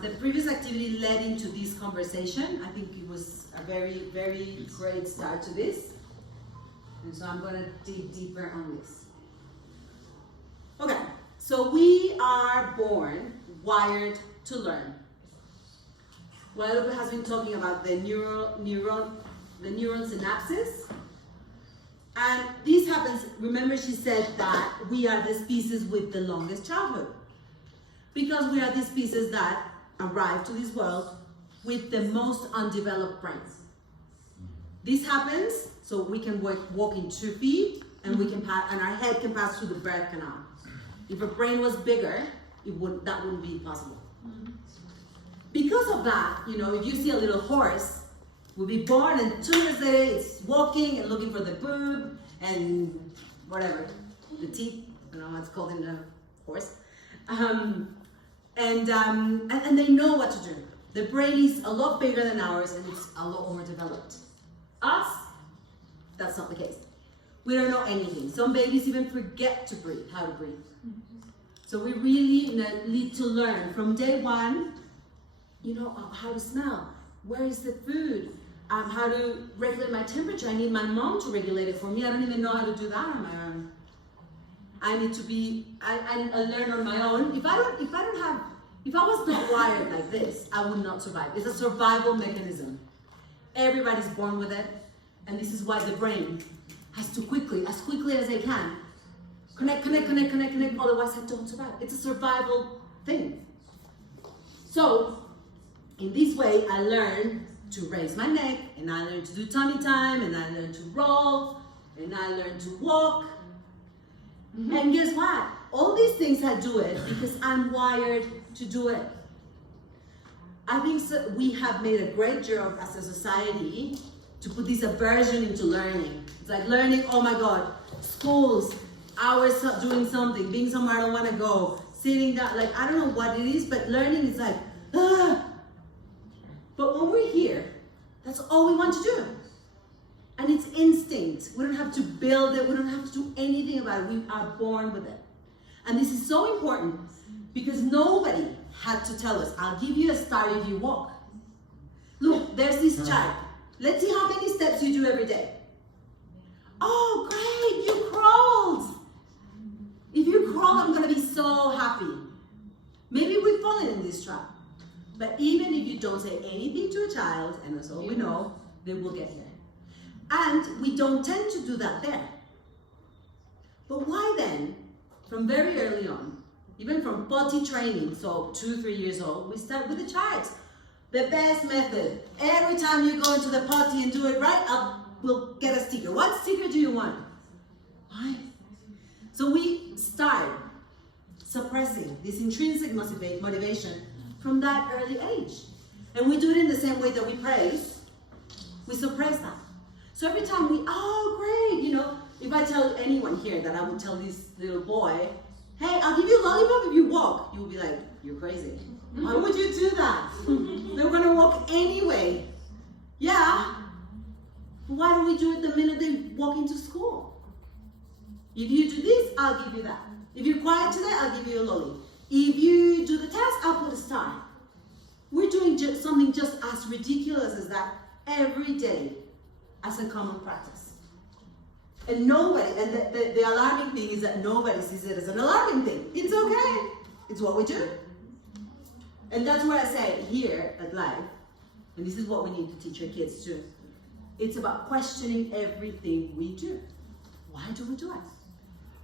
The previous activity led into this conversation. I think it was a very, very great start to this. And so I'm going to dig deeper on this. Okay, so we are born wired to learn. Guadalupe has been talking about the neuron synapses. And this happens, remember she said that we are the species with the longest childhood. Because we are the species that arrive to this world with the most undeveloped brains. This happens so we can walk in 2 feet and we can pass, and our head can pass through the birth canal. If our brain was bigger, that wouldn't be possible. Because of that, you know, if you see a little horse, will be born and 2 minutes later it's walking and looking for the boob and whatever, the teeth, I don't know what it's called in the horse. And they know what to do. The brain is a lot bigger than ours and it's a lot more developed. Us, that's not the case. We don't know anything. Some babies even forget to breathe, how to breathe. So we really need to learn from day one, you know, how to smell. Where is the food? How to regulate my temperature. I need my mom to regulate it for me. I don't even know how to do that on my own. I need to be, I learn on my own. If I was not wired like this, I would not survive. It's a survival mechanism. Everybody's born with it. And this is why the brain has to as quickly as they can, connect, otherwise I don't survive. It's a survival thing. So, in this way, I learn to raise my neck, and I learn to do tummy time, and I learn to roll, and I learn to walk. And guess what? All these things I do it because I'm wired to do it. I think we have made a great job as a society to put this aversion into learning. It's like learning, oh my God, schools, hours doing something, being somewhere I don't want to go, sitting down, like I don't know what it is, but learning is like, ah. But when we're here, that's all we want to do. And it's instinct. We don't have to build it. We don't have to do anything about it. We are born with it. And this is so important because nobody had to tell us, I'll give you a star if you walk. Look, there's this chart. Let's see how many steps you do every day. Oh, great, you crawled. If you crawl, I'm going to be so happy. Maybe we've fallen in this trap. But even if you don't say anything to a child, and that's all we know, they will get here. And we don't tend to do that there. But why then, from very early on, even from potty training, so 2-3 years old, we start with the charts. The best method. Every time you go into the potty and do it right, we'll get a sticker. What sticker do you want? Why? So we start suppressing this intrinsic motivation from that early age. And we do it in the same way that we praise. We suppress that. So every time oh great, you know, if I tell anyone here that I would tell this little boy, hey, I'll give you a lollipop if you walk, you'll be like, you're crazy. Why would you do that? They're gonna walk anyway. Yeah. But why don't we do it the minute they walk into school? If you do this, I'll give you that. If you're quiet today, I'll give you a lolly. If you do the task, I'll put a star. We're doing something just as ridiculous as that every day as a common practice. And nobody, and the alarming thing is that nobody sees it as an alarming thing. It's okay. It's what we do. And that's where I say here at Life, and this is what we need to teach our kids too. It's about questioning everything we do. Why do we do it?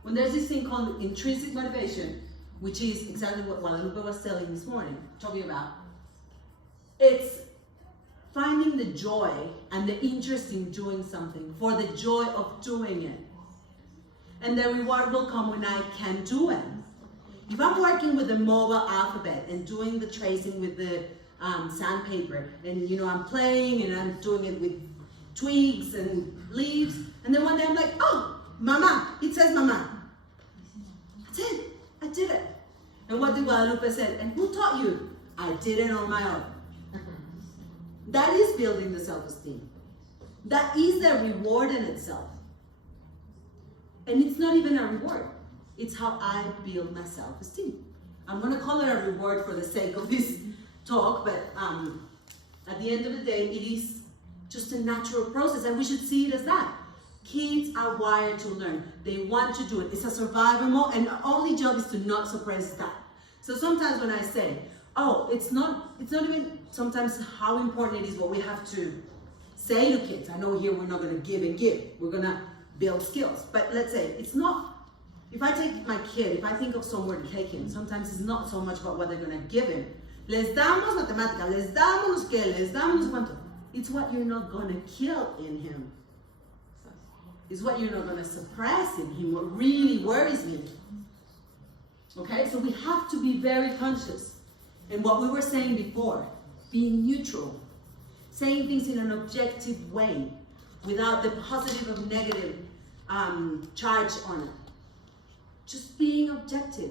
When there's this thing called intrinsic motivation, which is exactly what Guadalupe was telling this morning, talking about, it's finding the joy and the interest in doing something for the joy of doing it. And the reward will come when I can do it. If I'm working with the mobile alphabet and doing the tracing with the sandpaper, and you know I'm playing and I'm doing it with twigs and leaves, and then one day I'm like, oh, mama, it says mama. That's it, I did it. And what did Guadalupe say? And who taught you? I did it on my own. That is building the self-esteem. That is the reward in itself. And it's not even a reward. It's how I build my self-esteem. I'm going to call it a reward for the sake of this talk, but at the end of the day, it is just a natural process, and we should see it as that. Kids are wired to learn. They want to do it. It's a survival mode, and our only job is to not suppress that. So sometimes when I say, oh, it's not even sometimes how important it is what we have to say to kids. I know here we're not going to give and give. We're going to build skills. But let's say it's not, if I take my kid, if I think of somewhere to take him, sometimes it's not so much about what they're going to give him. Les damos matemática, les damos que, les damos cuánto. It's what you're not going to kill in him. It's what you're not going to suppress in him, what really worries me. Okay, so we have to be very conscious. And what we were saying before, being neutral, saying things in an objective way, without the positive or negative charge on it. Just being objective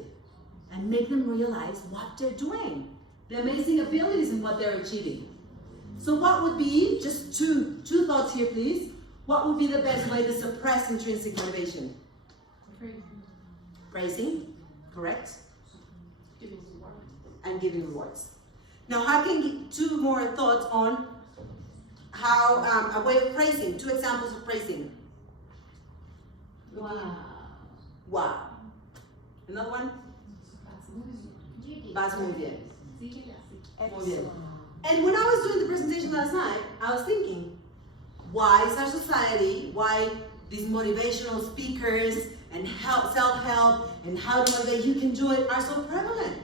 and make them realize what they're doing, the amazing abilities in what they're achieving. So what would be, just two thoughts here please, what would be the best way to suppress intrinsic motivation? Praising, correct? And giving rewards. Now how can you, two more thoughts on how, a way of praising, two examples of praising. Wow. Wow. Another one? Vas muy bien. Muy bien. And when I was doing the presentation last night, I was thinking, why is our society, why these motivational speakers and self-help and how to motivate, you can do it, are so prevalent?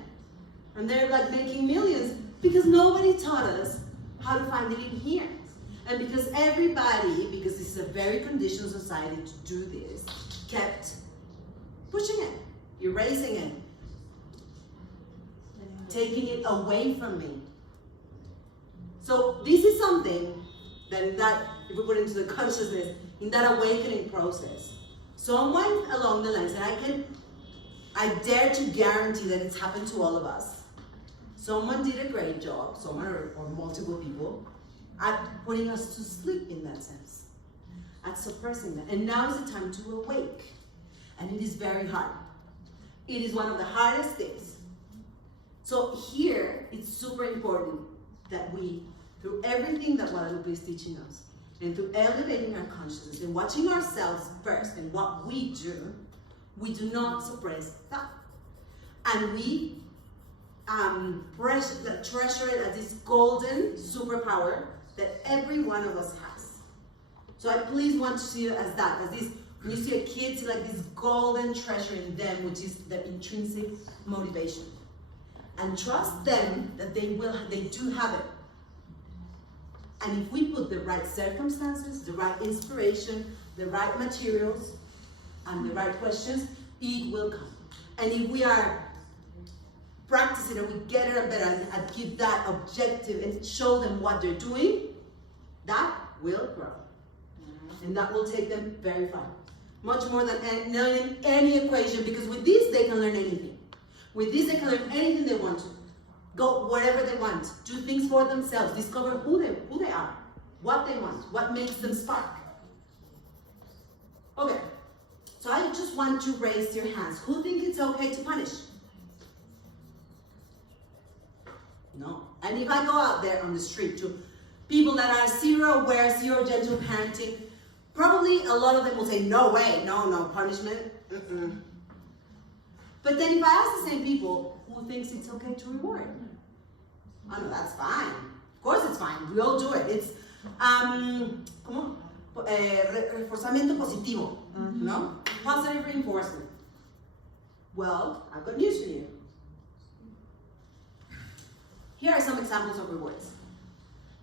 And they're like making millions because nobody taught us how to find it in here. And because everybody, because this is a very conditioned society to do this, kept pushing it, erasing it, taking it away from me. So this is something that if we put into the consciousness, in that awakening process, someone along the lines, and I dare to guarantee that it's happened to all of us. Someone did a great job, someone or multiple people, at putting us to sleep in that sense, at suppressing that. And now is the time to awake. And it is very hard. It is one of the hardest things. So here, it's super important that we, through everything that Guadalupe is teaching us, and through elevating our consciousness and watching ourselves first and what we do not suppress that. And we treasure it as this golden superpower that every one of us has. So I please want to see it as that, as this, when you see a kid, see like this golden treasure in them, which is the intrinsic motivation. And trust them that they do have it. And if we put the right circumstances, the right inspiration, the right materials, and the right questions, it will come. And if we are practicing and we get it better and give that objective and show them what they're doing, that will grow. And that will take them very far. Much more than any equation, because with this they can learn anything. With this they can learn anything they want to. Go wherever they want. Do things for themselves. Discover who they are. What they want. What makes them spark. Okay. So I just want to raise your hands. Who think it's okay to punish? No. And if I go out there on the street to people that are zero aware, zero gentle parenting, probably a lot of them will say, no way, no punishment. But then if I ask the same people who thinks it's okay to reward, oh no, that's fine. Of course it's fine. We all do it. It's reforzamiento positivo, no? Positive reinforcement. Well, I've got news for you. Here are some examples of rewards.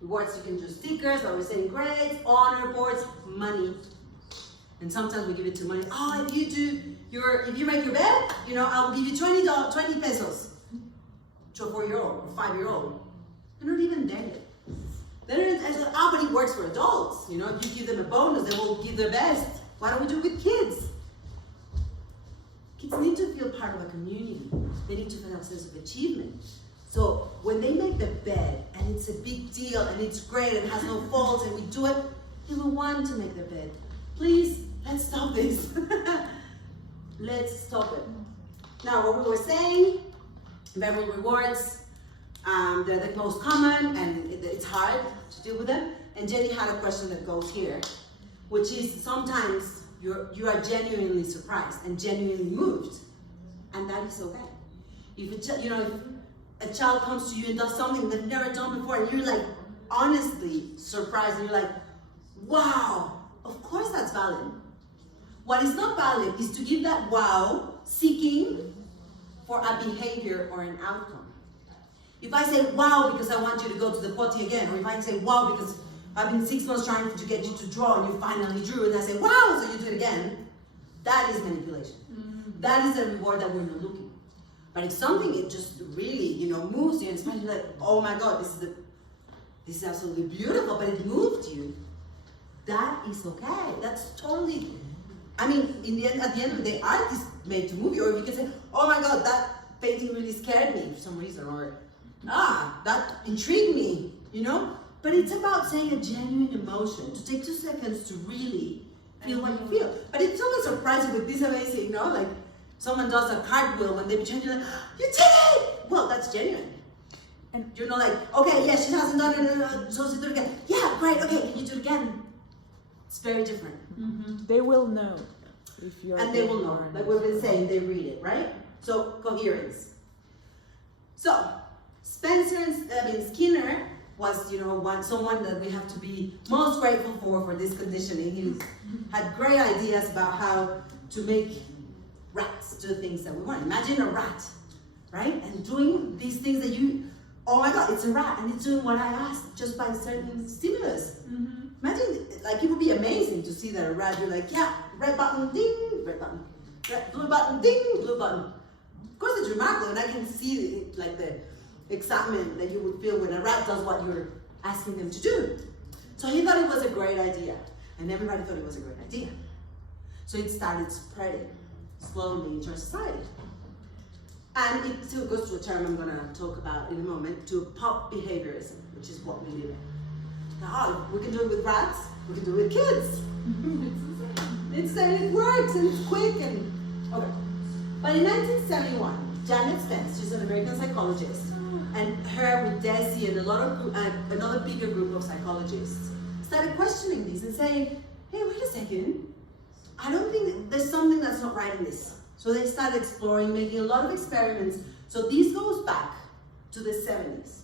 Rewards, you can do stickers, or we're saying grades, honor boards, money. And sometimes we give it to money. Oh, if you make your bed, I'll give you 20 pesos. To a 4-year-old or 5-year-old. They're not even there yet. But it works for adults. If you give them a bonus, they will give their best. Why don't we do it with kids? Kids need to feel part of a community. They need to feel a sense of achievement. So when they make the bed, and it's a big deal, and it's great, and has no faults, and we do it, they will want to make the bed. Please, let's stop this. Let's stop it. Now, what we were saying, verbal rewards, They're the most common, and it's hard to deal with them. And Jenny had a question that goes here, which is sometimes you are genuinely surprised and genuinely moved, and that is okay. If a child comes to you and does something they've never done before, and you're like honestly surprised, and you're like, wow, of course that's valid. What is not valid is to give that wow seeking for a behavior or an outcome. If I say wow because I want you to go to the potty again, or if I say wow because I've been 6 months trying to get you to draw and you finally drew, and I say wow, so you do it again, that is manipulation. Mm-hmm. That is a reward that we're not looking. But if something, it just really, moves you, and especially like, oh my God, this is absolutely beautiful, but it moved you, that is okay. That's totally, at the end of the day, art is made to move you. Or you can say, oh my God, that painting really scared me for some reason, or that intrigued me, But it's about saying a genuine emotion, to take 2 seconds to really feel what you feel. But it's always surprising with this amazing, like someone does a cartwheel when they pretend, you're like, you did it! Well, that's genuine. And you're not like, okay, yeah, she hasn't done it, so she do it again. Yeah, great, okay, can you do it again? It's very different. Mm-hmm. They will know if you're. And they will know, like we've been saying, they read it, right? So, coherence. So, Skinner was, someone that we have to be most grateful for this conditioning. He had great ideas about how to make rats do things that we want. Imagine a rat, right? And doing these things that oh my God, it's a rat, and it's doing what I asked just by certain stimulus. Mm-hmm. Imagine, it would be amazing to see that a rat, you're like, yeah, red button, ding, red button. Blue button, ding, blue button. Of course, it's remarkable, and I can see the excitement that you would feel when a rat does what you're asking them to do. So he thought it was a great idea, and everybody thought it was a great idea. So it started spreading slowly into our society. And it still goes to a term I'm going to talk about in a moment, to pop behaviorism, which is what we live in. Now, we can do it with rats, we can do it with kids. It works, and it's quick, and okay. But in 1971, Janet Spence, she's an American psychologist, and her with Desi and another bigger group of psychologists started questioning these and saying, hey, wait a second, I don't think there's something that's not right in this. So they started exploring, making a lot of experiments. So this goes back to the 70s,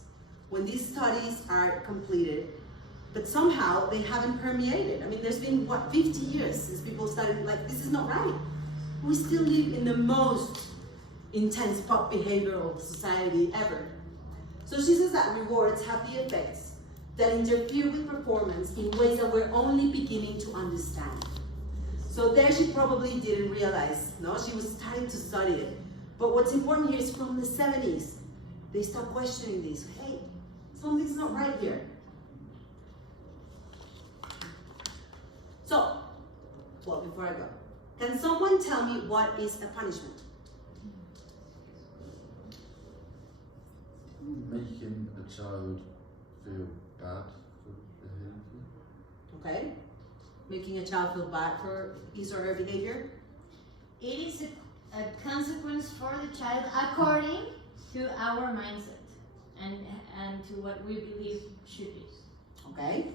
when these studies are completed, but somehow they haven't permeated. There's been, 50 years since people started, this is not right. We still live in the most intense pop behavioral society ever. So she says that rewards have the effects that interfere with performance in ways that we're only beginning to understand. So there she probably didn't realize, she was starting to study it. But what's important here is from the 70s, they start questioning this. Hey, something's not right here. So, before I go, can someone tell me what is a punishment? Making a child feel bad for behavior. Okay. Making a child feel bad for his or her behavior? It is a consequence for the child according to our mindset and to what we believe should be. Okay.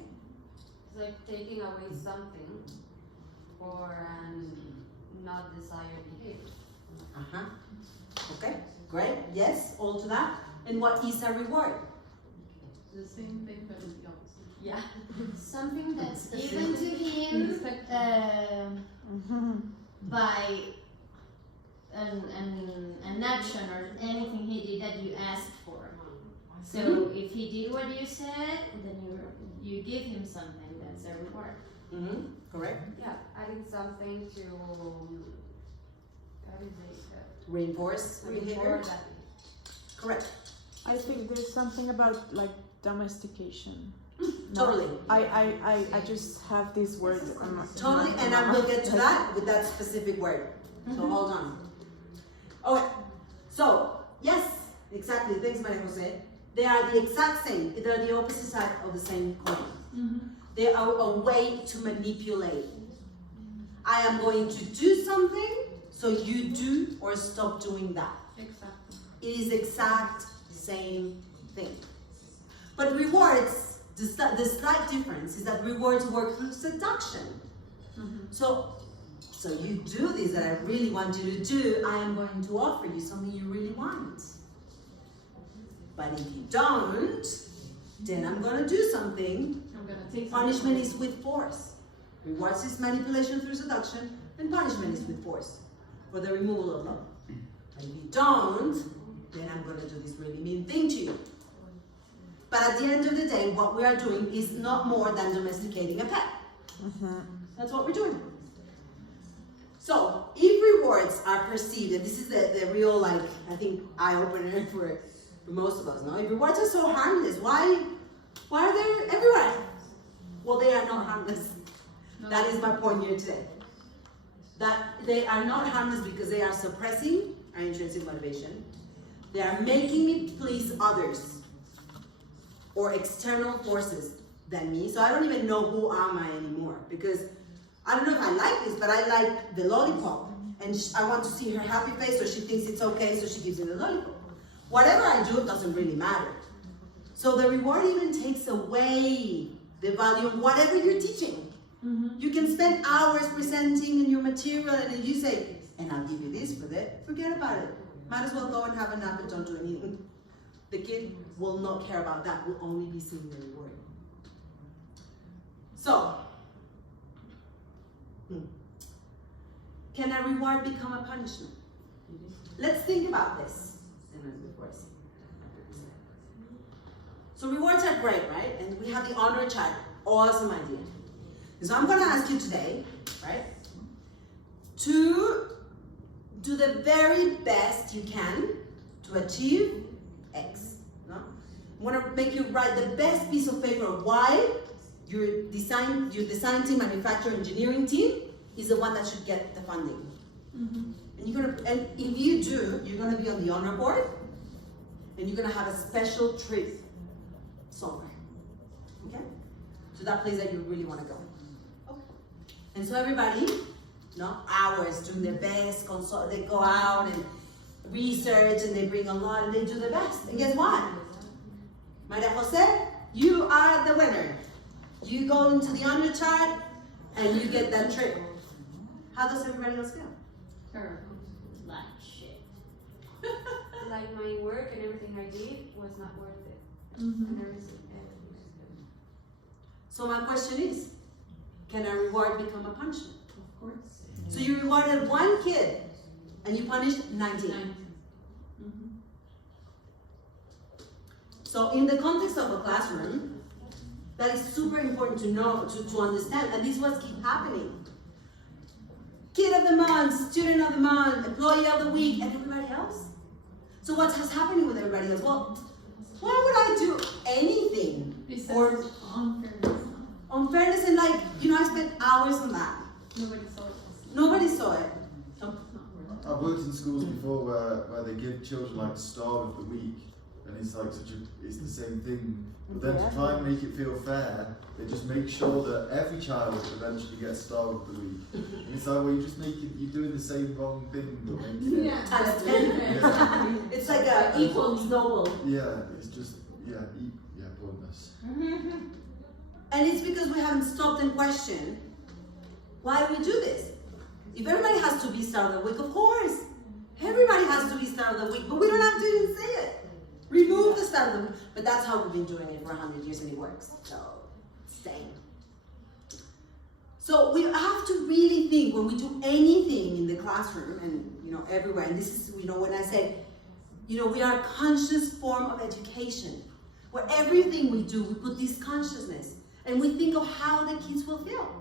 It's like taking away something for an not desired behavior. Uh-huh. Okay, great. Yes, all to that. And what is a reward? The same thing but it's the opposite. Yeah. Something that's given to him by an action or anything he did that you asked for. So if he did what you said, then you give him something that's a reward. Mm-hmm. Correct. Yeah, adding something to Reinforce behavior. that. Correct. I think there's something about domestication. Totally. I just have this word. Totally, and I will get to that with that specific word. So hold on. Okay. So yes, exactly. Thanks, Maria Jose. They are the exact same. They are the opposite side of the same coin. Mm-hmm. They are a way to manipulate. I am going to do something, so you do or stop doing that. Exactly. It is exact same thing. But rewards, the slight difference is that rewards work through seduction. So you do this that I really want you to do, I am going to offer you something you really want. But if you don't, then I'm going to do something. I'm gonna take Punishment is with force. Rewards is manipulation through seduction, and punishment is with force, for the removal of love. And if you don't, then I'm going to do this really mean thing to you. But at the end of the day, what we are doing is not more than domesticating a pet. That's what we're doing. So, if rewards are perceived, and this is the real, like, I think, eye-opener for most of us, no? If rewards are so harmless, why are they everywhere? Well, they are not harmless. That is my point here today. That they are not harmless because they are suppressing our intrinsic motivation. They are making me please others or external forces than me. So I don't even know who am I anymore, because I don't know if I like this, but I like the lollipop, and I want to see her happy face, so she thinks it's okay, so she gives me the lollipop. Whatever I do, it doesn't really matter. So the reward even takes away the value of whatever you're teaching. You can spend hours presenting in your material, and then you say, and I'll give you this for that. Forget about it. Might as well go and have a nap and don't do anything. The kid will not care about that, will only be seeing the reward. So, can a reward become a punishment? Let's think about this. So rewards are great, right? And we have the honor child. Awesome idea. So I'm going to ask you today, right, to do the very best you can to achieve X. No? I'm going to make you write the best piece of paper of why your design team, manufacturing, engineering team is the one that should get the funding. And if you do, you're going to be on the honor board, and you're going to have a special trip somewhere. Okay? To that place that you really want to go. Okay. And so everybody, hours doing their best, they go out and research, and they bring a lot, and they do their best. And guess what? Maria Jose, you are the winner. You go into the honor chart, and you get that trip. How does everybody else feel? like shit. Like my work and everything I did was not worth it. And everything is So my question is, can a reward become a punishment? Of course. So you rewarded one kid, and you punished 19. So in the context of a classroom, that is super important to know, to understand, and this is what keeps happening. Kid of the month, student of the month, employee of the week, and everybody else. So what's happening with everybody else? Well, why would I do anything? Or unfairness. Unfairness, and I spent hours on that. Nobody saw it. Nobody saw it. I've worked in schools before where they give children star of the week, and it's it's the same thing. But then to try and make it feel fair, they just make sure that every child eventually gets star of the week. And it's like, well, you're doing the same wrong thing, but making it. It's like a equal snowball. Yeah, it's just boldness. And it's because we haven't stopped and questioned why we do this. If everybody has to be star of the week, of course. Everybody has to be star of the week, but we don't have to even say it. Remove the star of the week. But that's how we've been doing it for 100 years, and it works. So, same. So we have to really think when we do anything in the classroom and everywhere. And this is when I say, we are a conscious form of education, where everything we do, we put this consciousness, and we think of how the kids will feel.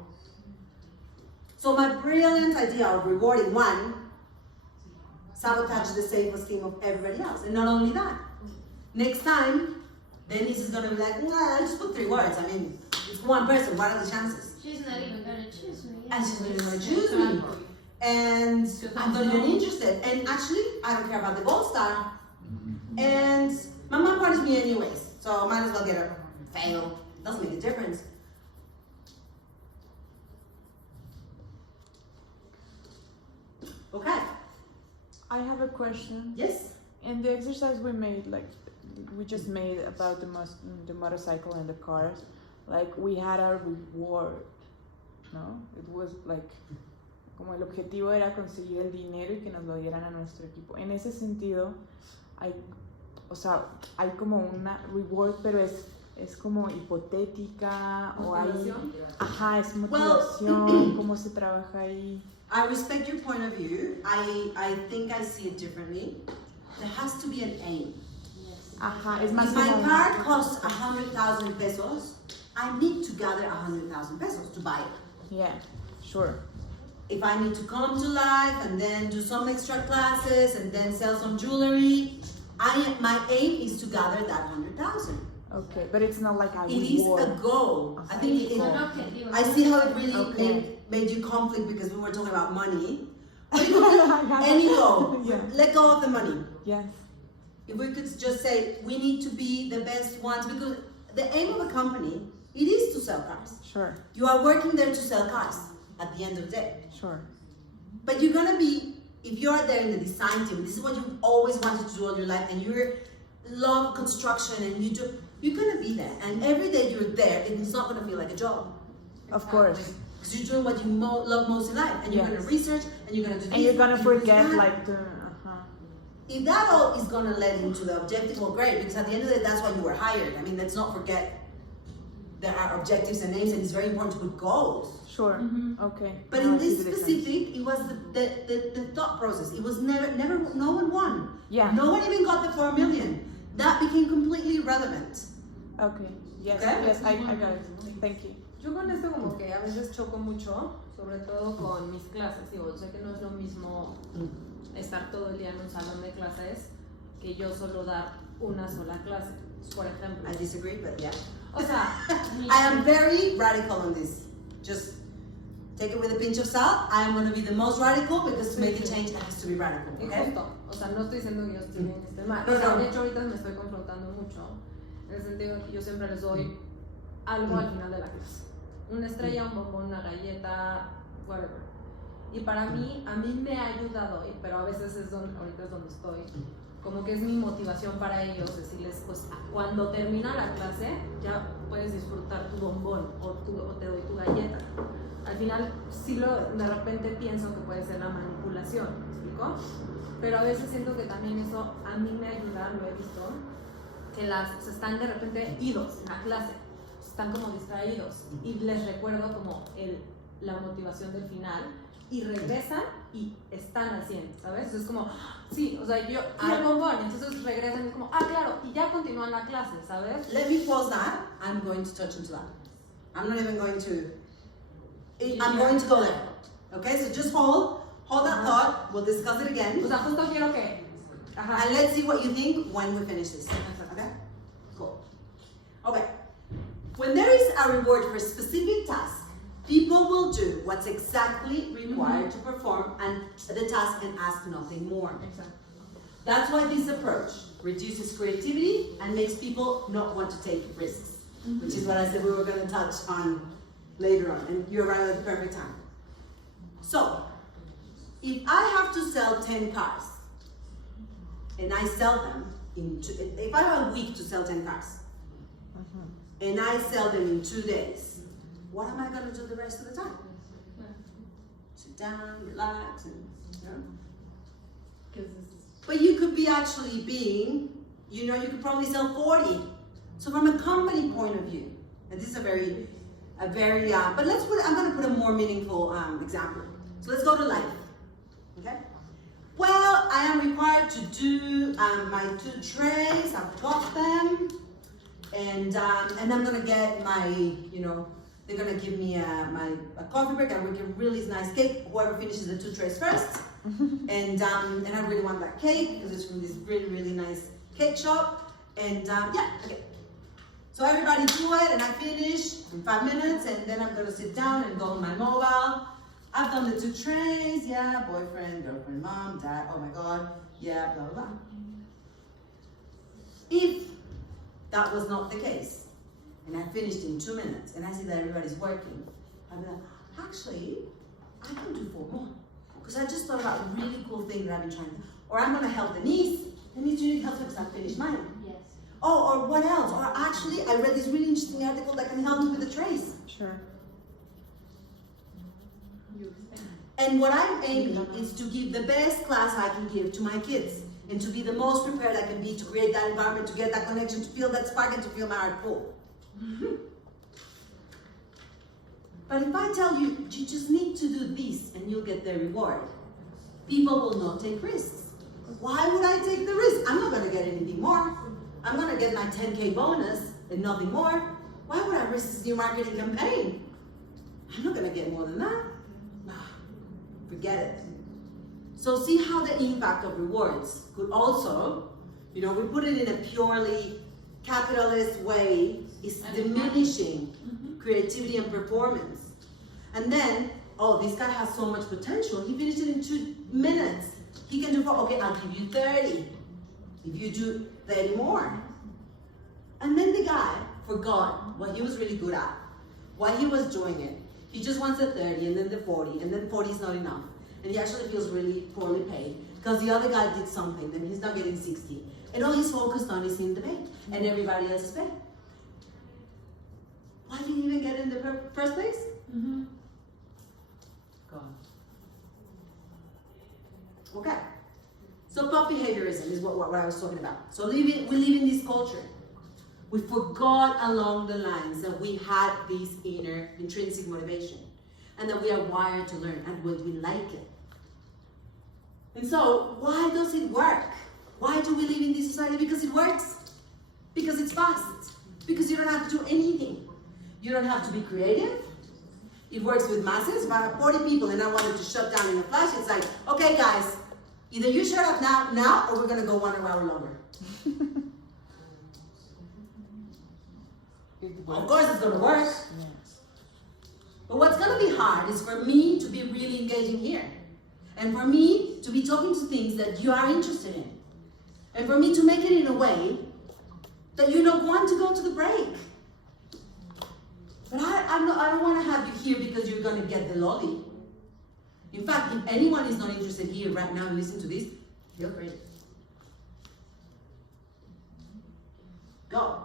So my brilliant idea of rewarding one sabotages the self-esteem of everybody else. And not only that, next time, Denise is going to be like, well, I'll just put 3 words. I mean, it's one person. What are the chances? She's not even gonna choose me. And she's not even going to choose me. And I'm not even interested. And actually, I don't care about the gold star. And my mom punished me anyways. So I might as well get a fail. Doesn't make a difference. Okay. I have a question. Yes? In the exercise we made, we just made about the motorcycle and the cars, like we had a reward, no? It was like, como el objetivo era conseguir el dinero y que nos lo dieran a nuestro equipo. En ese sentido, hay como una reward, pero es como hipotética, o hay, es motivación, cómo se trabaja ahí. I respect your point of view. I think I see it differently. There has to be an aim. Es más If my como, car costs 100,000 pesos, I need to gather 100,000 pesos to buy it. yeah, sure. If I need to come to life and then do some extra classes and then sell some jewelry, my aim is to gather that 100,000. Okay, but it's not like a It is reward. a goal. I think It's an objective. I see how it really Okay. made you conflict because we were talking about money. But it could be any goal. Yeah. Let go of the money. Yes. If we could just say we need to be the best ones, because the aim of a company, it is to sell cars. Sure, You are working there to sell cars at the end of the day. sure. But you're gonna be, if you're there in the design team, this is what you've always wanted to do all your life, and you love construction and you're gonna be there. And every day you're there, it's not gonna feel like a job. Of course. Because you're doing what you love most in life, and you're Yes. gonna research, and you're gonna do this. And you're gonna and do forget that. like the, If that all is gonna lead into the objective, well, great, because at the end of the day, that's why you were hired. I mean, let's not forget there are objectives and aims, and it's very important to put goals. Sure, okay. But Now in I see this the difference. specific, it was the thought process. It was never, no one won. Yeah. No one even got the 4 million. That became completely irrelevant. Okay, yes, Okay. yes, I got it. Thank you. Yo con esto como que a veces choco mucho, sobre todo con mis clases. Digo, sé que no es lo mismo estar todo el día en un salón de clases que yo solo dar una sola clase, por ejemplo. I disagree, but yeah. O sea, I am very radical on this. Just take it with a pinch of salt. I am going to be the most radical because to make a change, it has to be radical. y Okay? justo, o sea, no estoy diciendo que yo esté bien, que esté mal. No, O sea, no. de hecho ahorita me estoy confrontando mucho, en el sentido de que yo siempre les doy algo al final de la clase. Una estrella, un bombón, una galleta, whatever. Y para mí, a mí me ha ayudado, pero a veces ahorita es donde estoy, como que es mi motivación para ellos, decirles, pues cuando termina la clase, ya puedes disfrutar tu bombón o te doy tu galleta. Al final, sí de repente pienso que puede ser la manipulación, ¿me explico? Pero a veces siento que también eso a mí me ayuda, lo he visto, que están de repente idos en la clase, están como distraídos y les recuerdo como la motivación del final y regresan y están al 100, ¿sabes? Es como, sí, o sea, yo el bombón, entonces regresan y es como, claro, y ya continúan la clase, ¿sabes? Let me pause that. I'm going to touch into that. I'm not even going to. I'm going to go there. Okay, so just hold that thought. We'll discuss it again. O sea, justo quiero que... Ajá. And let's see what you think when we finish this. Exacto. Okay? Cool. Okay. When there is a reward for a specific task, people will do what's exactly required to perform the task and ask nothing more. Exacto. That's why this approach reduces creativity and makes people not want to take risks, which is what I said we were going to touch on later on, and you arrived at the perfect time. So, if I have to sell 10 cars, and I sell them if I have a week to sell 10 cars, and I sell them in 2 days, what am I going to do the rest of the time? Sit down, relax, and, you know? But you could be actually being, you could probably sell 40. So from a company point of view, and this is a very, but I'm going to put a more meaningful example. So let's go to life, okay? Well, I am required to do my 2 trays, I've got them, and I'm going to get my, they're going to give me a coffee break and we get really nice cake, whoever finishes the 2 trays first. And I really want that cake because it's from this really, really nice cake shop. And okay. So everybody do it and I finish in 5 minutes and then I'm gonna sit down and go on my mobile. I've done the 2 trays, yeah, boyfriend, girlfriend, mom, dad, oh my God, yeah, blah, blah, blah. If that was not the case, and I finished in 2 minutes and I see that everybody's working, I'd be like, actually, I can do 4 more. Because I just thought about a really cool thing that I've been trying to, or I'm gonna help Denise. Denise, you need help because I finished mine. Yes. Oh, or what else? Or actually, I read this really interesting article that can help me with the trace. Sure. And what I'm aiming is to give the best class I can give to my kids and to be the most prepared I can be to create that environment, to get that connection, to feel that spark, and to feel my heart full. But if I tell you, you just need to do this and you'll get the reward, people will not take risks. Why would I take the risk? I'm not going to get anything more. I'm going to get my 10K bonus and nothing more. Why would I risk this new marketing campaign? I'm not going to get more than that. Nah, forget it. So see how the impact of rewards could also, we put it in a purely capitalist way, is diminishing creativity and performance. And then, oh, this guy has so much potential. He finished it in 2 minutes. He can do 4. Okay, I'll give you 30. If you do 30 more. And then the guy forgot what he was really good at, why he was doing it. He just wants the 30 and then the 40, and then 40 is not enough. And he actually feels really poorly paid because the other guy did something, then he's not getting 60. And all he's focused on is in the bank, and everybody else is paid. Why did he even get in the first place? God. Okay. So pop behaviorism is what I was talking about. So we live in this culture. We forgot along the lines that we had this inner intrinsic motivation and that we are wired to learn and we like it. And so why does it work? Why do we live in this society? Because it works. Because it's fast. Because you don't have to do anything. You don't have to be creative. It works with masses. If I have 40 people and I wanted to shut down in a flash, it's like, okay guys, either you shut up now or we're going to go 1 hour longer. Of course it's going to work. Yes. But what's going to be hard is for me to be really engaging here. And for me to be talking to things that you are interested in. And for me to make it in a way that you don't want to go to the break. But I don't want to have you here because you're going to get the lolly. In fact, if anyone is not interested here right now and listen to this, feel free. Go.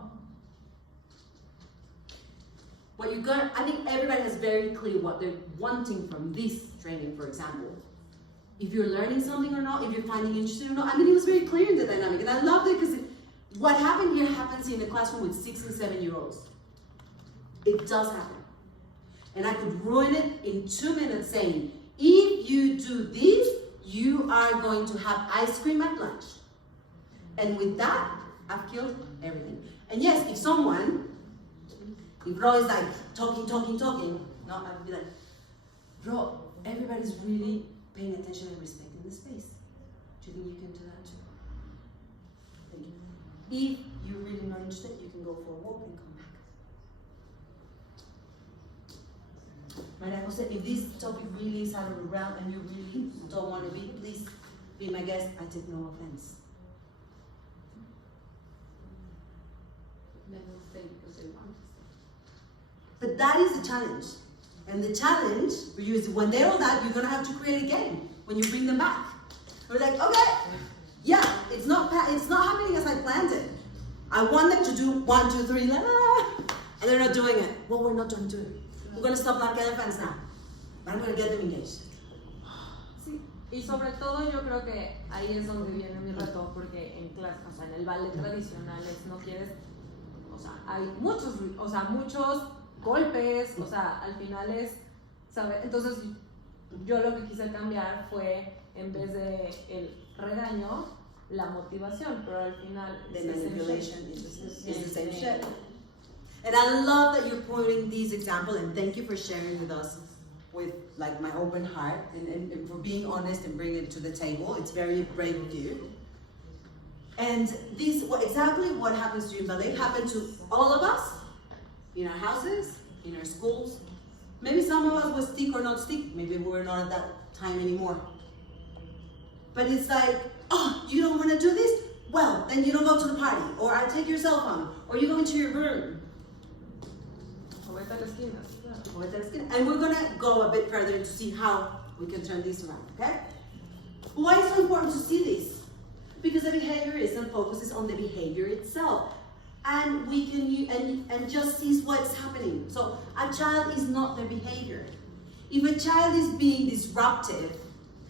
What you're gonna, I think everybody has very clear what they're wanting from this training, for example. If you're learning something or not, if you're finding interesting or not. I mean, it was very clear in the dynamic, and I loved it because what happened here happens in a classroom with 6 and 7-year-olds. It does happen. And I could ruin it in 2 minutes saying, if you do this, you are going to have ice cream at lunch. And with that, I've killed everything. And yes, if Ro is like talking, no, I would be like, Ro, everybody's really paying attention and respecting the space. Do you think you can do that too? Thank you. If you're really not interested, you can go for a walk and come back. Maria Jose, if this topic really is out of the realm and you really don't want to be, please be my guest. I take no offense. They will stay because they want to stay. But that is the challenge. And the challenge for you is when they're all that, you're going to have to create a game when you bring them back. We're like, okay, yeah, it's not happening as I planned it. I want them to do 1, 2, 3, la, la, la, and they're not doing it. Well, we're not going to do it. We're going to stop like elephants now. But I'm going to get them engaged. Sí, y sobre todo yo creo que ahí es donde viene mi reto, porque en clase, o sea, en el ballet tradicional no quieres, o sea, hay muchos golpes, o sea, al final es, ¿sabes? Entonces yo lo que quise cambiar fue, en vez de el regaño, la motivación, pero al final the manipulation is the same shit. And I love that you're putting these examples, and thank you for sharing with us with like my open heart and for being honest and bringing it to the table. It's very brave of you. And this, exactly what happens to you in ballet happened to all of us, in our houses, in our schools. Maybe some of us were stick or not stick. Maybe we were not at that time anymore. But it's like, oh, you don't want to do this? Well, then you don't go to the party. Or I take your cell phone. Or you go into your room. And we're going to go a bit further to see how we can turn this around, okay? Why is it so important to see this? Because the behaviorism focuses on the behavior itself. and we can and just sees what's happening. So a child is not their behavior. If a child is being disruptive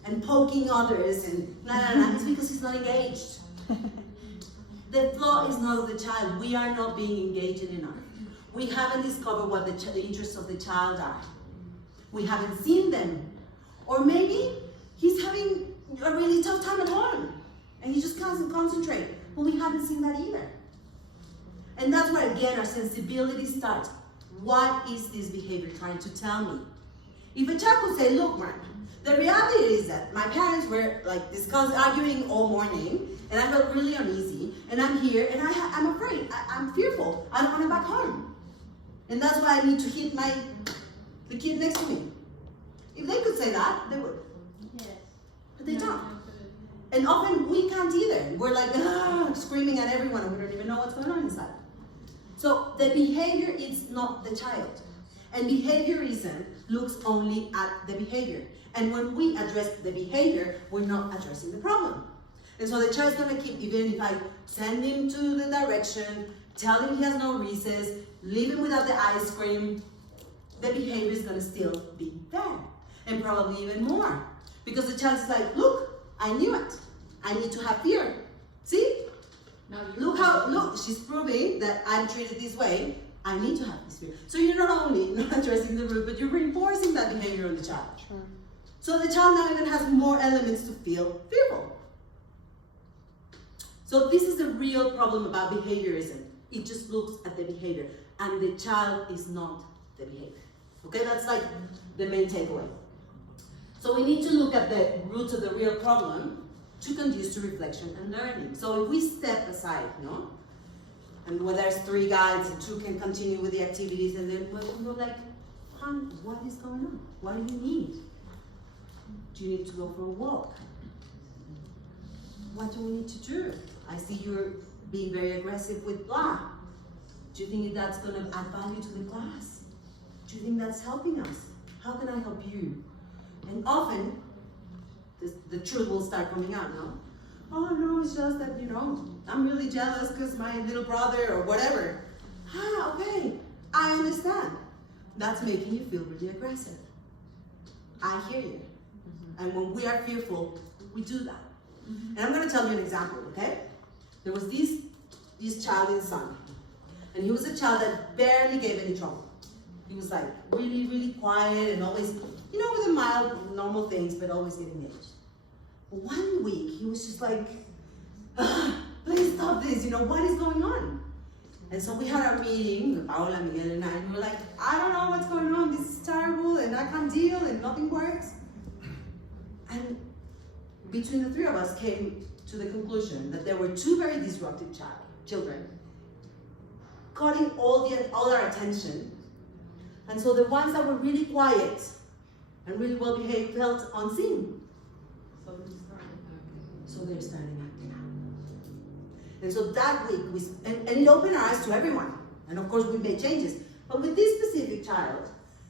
and poking others and it's because he's not engaged. The flaw is not of the child. We are not being engaged enough. We haven't discovered what the interests of the child are. We haven't seen them. Or maybe he's having a really tough time at home and he just can't concentrate. But we haven't seen that either. And that's where, again, our sensibility starts. What is this behavior trying to tell me? If a child would say, look, Mark, the reality is that my parents were like arguing all morning, and I felt really uneasy, and I'm here, and I'm afraid, I'm fearful, I don't want to back home. And that's why I need to hit the kid next to me. If they could say that, they would. Yes. But they don't. And often we can't either. We're like, screaming at everyone, and we don't even know what's going on inside. So the behavior is not the child. And behaviorism looks only at the behavior. And when we address the behavior, we're not addressing the problem. And so the child's gonna keep, even if I send him to the direction, tell him he has no recess, leave him without the ice cream, the behavior is gonna still be there. And probably even more. Because the child is like, look, I knew it. I need to have fear. See? Look, she's proving that I'm treated this way. I need to have this fear. So you're not only not addressing the root, but you're reinforcing that behavior on the child. Sure. So the child now even has more elements to feel fearful. So this is the real problem about behaviorism. It just looks at the behavior, and the child is not the behavior. Okay, that's like the main takeaway. So we need to look at the roots of the real problem to conduce to reflection and learning. So if we step aside, and where there's 3 guides and 2 can continue with the activities, and then we're like, hon, what is going on? What do you need? Do you need to go for a walk? What do we need to do? I see you're being very aggressive with blah. Do you think that's going to add value to the class? Do you think that's helping us? How can I help you? And often, the truth will start coming out, no? Oh no, it's just that, I'm really jealous because my little brother or whatever. Okay, I understand. That's making you feel really aggressive. I hear you. And when we are fearful, we do that. And I'm going to tell you an example, okay? There was this child in Sun, and he was a child that barely gave any trouble. He was like really, really quiet and always, with the mild, normal things, but always getting engaged. One week, he was just like, please stop this, what is going on? And so we had our meeting, Paola, Miguel, and I, and we were like, I don't know what's going on, this is terrible, and I can't deal, and nothing works. And between the 3 of us came to the conclusion that there were 2 very disruptive children, cutting all our attention. And so the ones that were really quiet and really well behaved felt unseen. So they're starting acting out. And so that week, and it opened our eyes to everyone. And of course, we made changes. But with this specific child,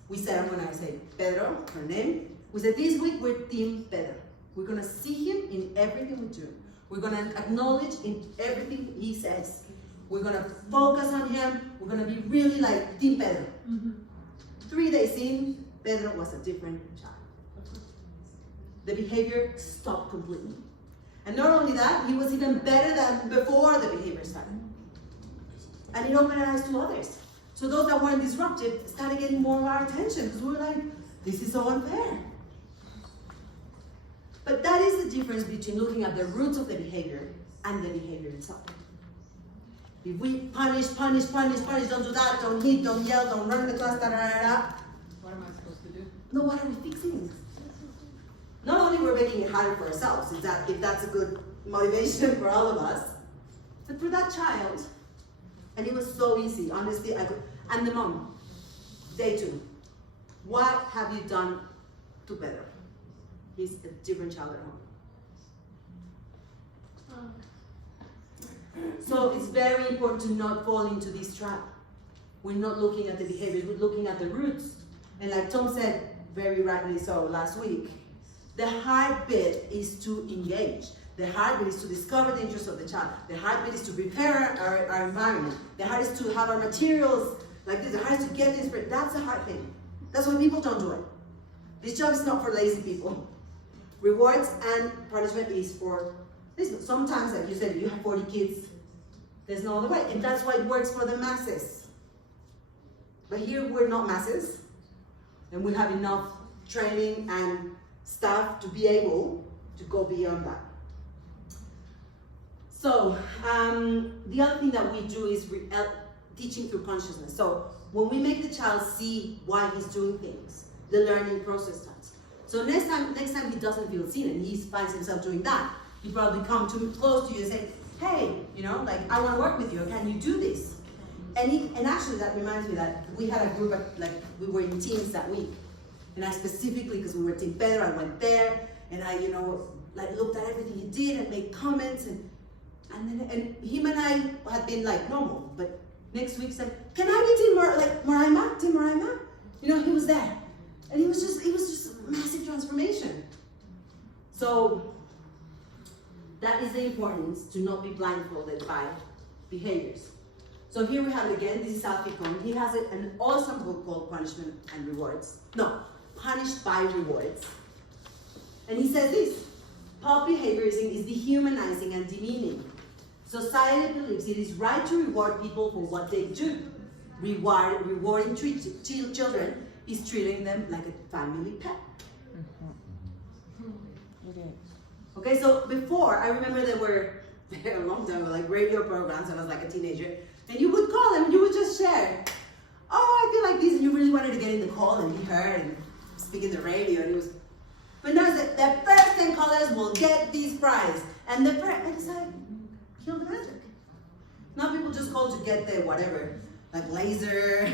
we said, I'm going to say Pedro, her name. We said, this week we're Team Pedro. We're going to see him in everything we do. We're going to acknowledge in everything he says. We're going to focus on him. We're going to be really like Team Pedro. 3 days in, Pedro was a different child. The behavior stopped completely. And not only that, he was even better than before the behavior started. And it opened our eyes to others. So those that weren't disruptive started getting more of our attention because we were like, this is so unfair. But that is the difference between looking at the roots of the behavior and the behavior itself. If we punish, don't do that, don't hit, don't yell, don't run the class, What am I supposed to do? no, what are we fixing? Not only we're making it harder for ourselves, if that's a good motivation for all of us, but for that child, and it was so easy, honestly, and the mom, day 2, what have you done to Pedro? He's a different child at home. So it's very important to not fall into this trap. We're not looking at the behaviors, we're looking at the roots. And like Tom said, very rightly so last week, the hard bit is to engage. The heartbeat is to discover the interests of the child. The heartbeat is to prepare our environment. The heart is to have our materials like this. The heart is to get this. That's the hard thing. That's why people don't do it. This job is not for lazy people. Rewards and punishment is for this. Sometimes, like you said, you have 40 kids, there's no other way. And that's why it works for the masses. But here we're not masses. And we have enough training and staff to be able to go beyond that. So, the other thing that we do is teaching through consciousness. So, when we make the child see why he's doing things, the learning process starts. So next time he doesn't feel seen and he finds himself doing that, he probably come close to you and say, hey, like, I want to work with you. Can you do this? And actually that reminds me that we had a group we were in teams that week. And I specifically, because we were Team Pedro, I went there and I, looked at everything he did and made comments and him and I had been like normal, but next week said, can I be Team Moraima? He was there. And it was just a massive transformation. So that is the importance to not be blindfolded by behaviors. So here we have it again. This is Alfie Kohn. He has an awesome book called Punishment and Rewards. No, Punished by Rewards. And he says this: pop behaviorism is dehumanizing and demeaning. Society believes it is right to reward people for what they do. Rewarding children is treating them like a family pet. Okay, so before, I remember there were, a long time ago, like radio programs when I was like a teenager, and you would call them, you would just share, oh, I feel like this, and you really wanted to get in the call and be heard and speak in the radio, and it was, but now it's like, the first 10 callers will get this prize, and it's like, kill the magic. Now people just call to get the whatever, like laser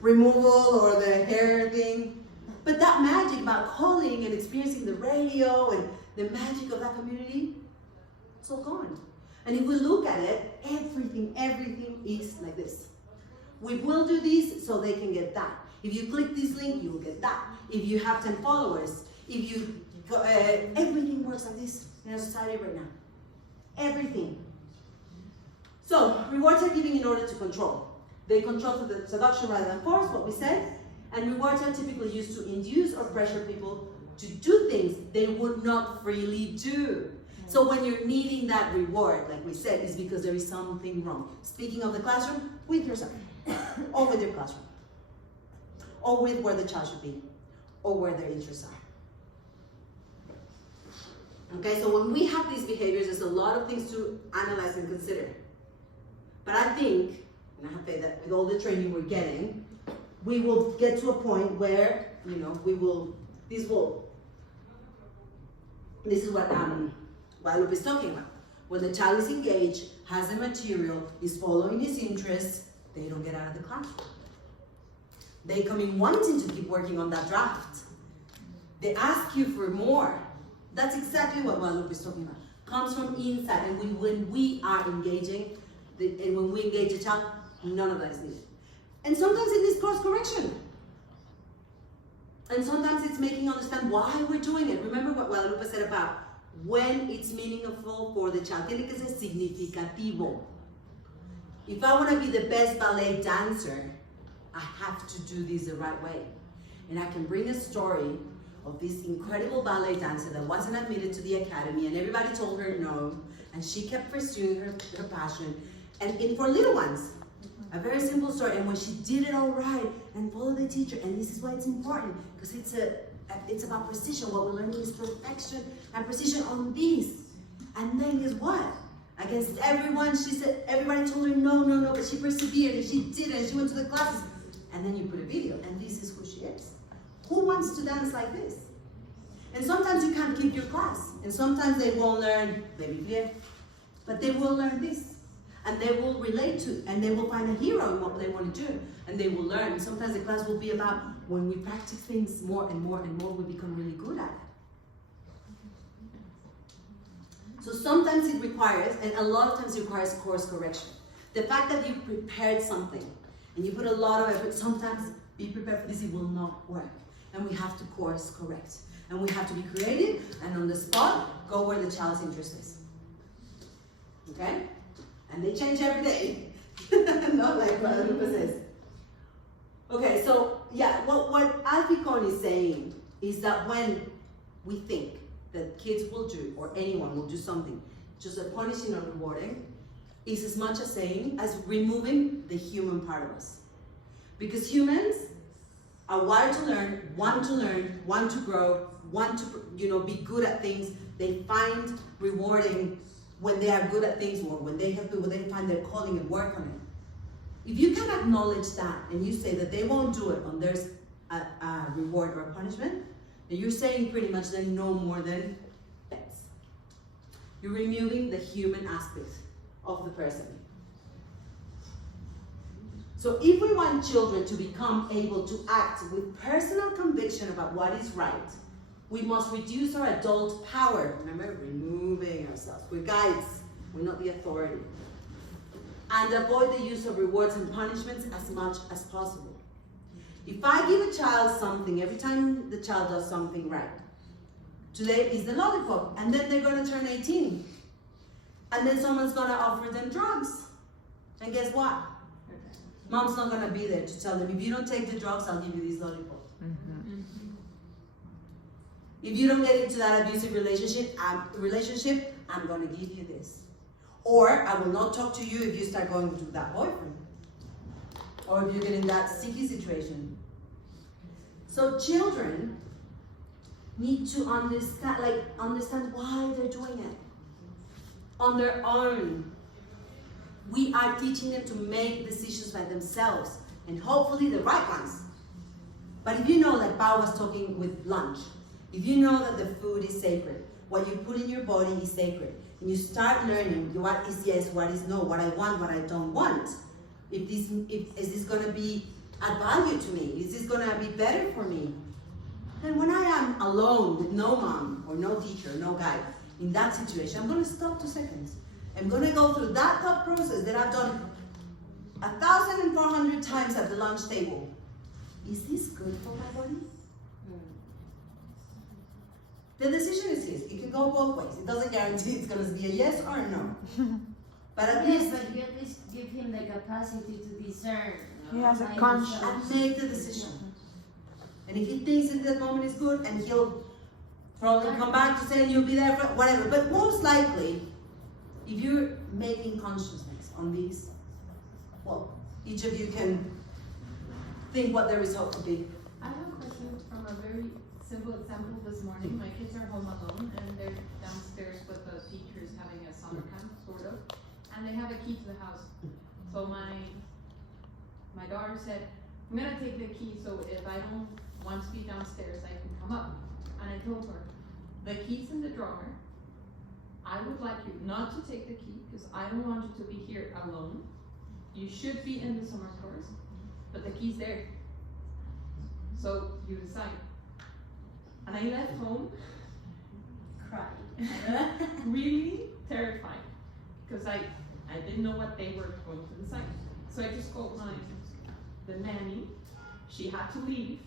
removal or the hair thing. But that magic about calling and experiencing the radio and the magic of that community, it's all gone. And if we look at it, everything is like this. We will do this so they can get that. If you click this link, you will get that. If you have 10 followers, if you go, everything works like this in our society right now. Everything. So, rewards are given in order to control. They control through the seduction rather than force, what we said. And rewards are typically used to induce or pressure people to do things they would not freely do. So when you're needing that reward, like we said, is because there is something wrong. Speaking of the classroom, with yourself, or with your classroom, or with where the child should be, or where their interests are. Okay, so when we have these behaviors, there's a lot of things to analyze and consider. But I think, and I have faith that with all the training we're getting, we will get to a point where, this is what Guadalupe is talking about. When the child is engaged, has the material, is following his interests, they don't get out of the classroom. They come in wanting to keep working on that draft. They ask you for more. That's exactly what Guadalupe is talking about. Comes from inside, and when we are engaging, and when we engage a child, none of that is needed. And sometimes it needs course correction. And sometimes it's making understand why we're doing it. Remember what Guadalupe said about when it's meaningful for the child. Tiene que ser significativo. If I want to be the best ballet dancer, I have to do this the right way. And I can bring a story of this incredible ballet dancer that wasn't admitted to the academy, and everybody told her no, and she kept pursuing her passion. And for little ones, a very simple story. And when she did it all right and followed the teacher, and this is why it's important, because it's about precision. What we're learning is perfection and precision on this. And then guess what? Against everyone, she said, everybody told her no, but she persevered and she did it, and she went to the classes. And then you put a video, and this is who she is. Who wants to dance like this? And sometimes you can't keep your class, and sometimes they won't learn Biblia, but they will learn this. And they will relate to, and they will find a hero in what they want to do, and they will learn. And sometimes the class will be about when we practice things more and more and more, we become really good at it. So sometimes it requires, and a lot of times it requires course correction. The fact that you prepared something, and you put a lot of effort, sometimes be prepared for this, it will not work. And we have to course correct. And we have to be creative, and on the spot, go where the child's interest is. Okay? And they change every day. Not like what Lupe says. Okay, so yeah, what Alficon is saying is that when we think that kids will do, or anyone will do something, just like punishing or rewarding, is as much as saying as removing the human part of us. Because humans are wired to learn, want to grow, want to be good at things. They find rewarding when they are good at things, or when they find their calling and work on it. If you can acknowledge that and you say that they won't do it when there's a reward or a punishment, then you're saying pretty much they're no more than pets. You're removing the human aspect of the person. So if we want children to become able to act with personal conviction about what is right, we must reduce our adult power. Remember, removing ourselves. We're guides, we're not the authority. And avoid the use of rewards and punishments as much as possible. If I give a child something every time the child does something right, today is the lollipop, and then they're going to turn 18. And then someone's going to offer them drugs. And guess what? Mom's not going to be there to tell them, if you don't take the drugs, I'll give you these lollipops. Mm-hmm. If you don't get into that abusive relationship, I'm going to give you this. Or I will not talk to you if you start going to that boyfriend. Or if you get in that sticky situation. So children need to understand why they're doing it. On their own. We are teaching them to make decisions by themselves, and hopefully the right ones. But if you know, like Pao was talking with lunch, if you know that the food is sacred, what you put in your body is sacred, and you start learning what is yes, what is no, what I want, what I don't want, is this going to be add value to me? Is this going to be better for me? And when I am alone with no mom or no teacher, no guide, in that situation, I'm going to stop 2 seconds. I'm going to go through that thought process that I've done 1,400 times at the lunch table. Is this good for my body? The decision is his. It can go both ways. It doesn't guarantee it's going to be a yes or a no. But at least you at least give him the capacity to discern. He has a by conscience. himself. and make the decision. And if he thinks that that moment is good, and he'll probably come back to say, and you'll be there for whatever. But most likely, if you're making consciousness on these, well, each of you can think what the result would be. I have a question from a very simple example this morning. My kids are home alone and they're downstairs with the teachers having a summer camp, sort of, and they have a key to the house. So my daughter said, I'm gonna take the key so if I don't want to be downstairs, I can come up. And I told her, the key's in the drawer. I would like you not to take the key because I don't want you to be here alone. You should be in the summer course, but the key's there. So you decide. And I left home Cry. really terrified because I didn't know what they were going to decide. So I just called the nanny. She had to leave.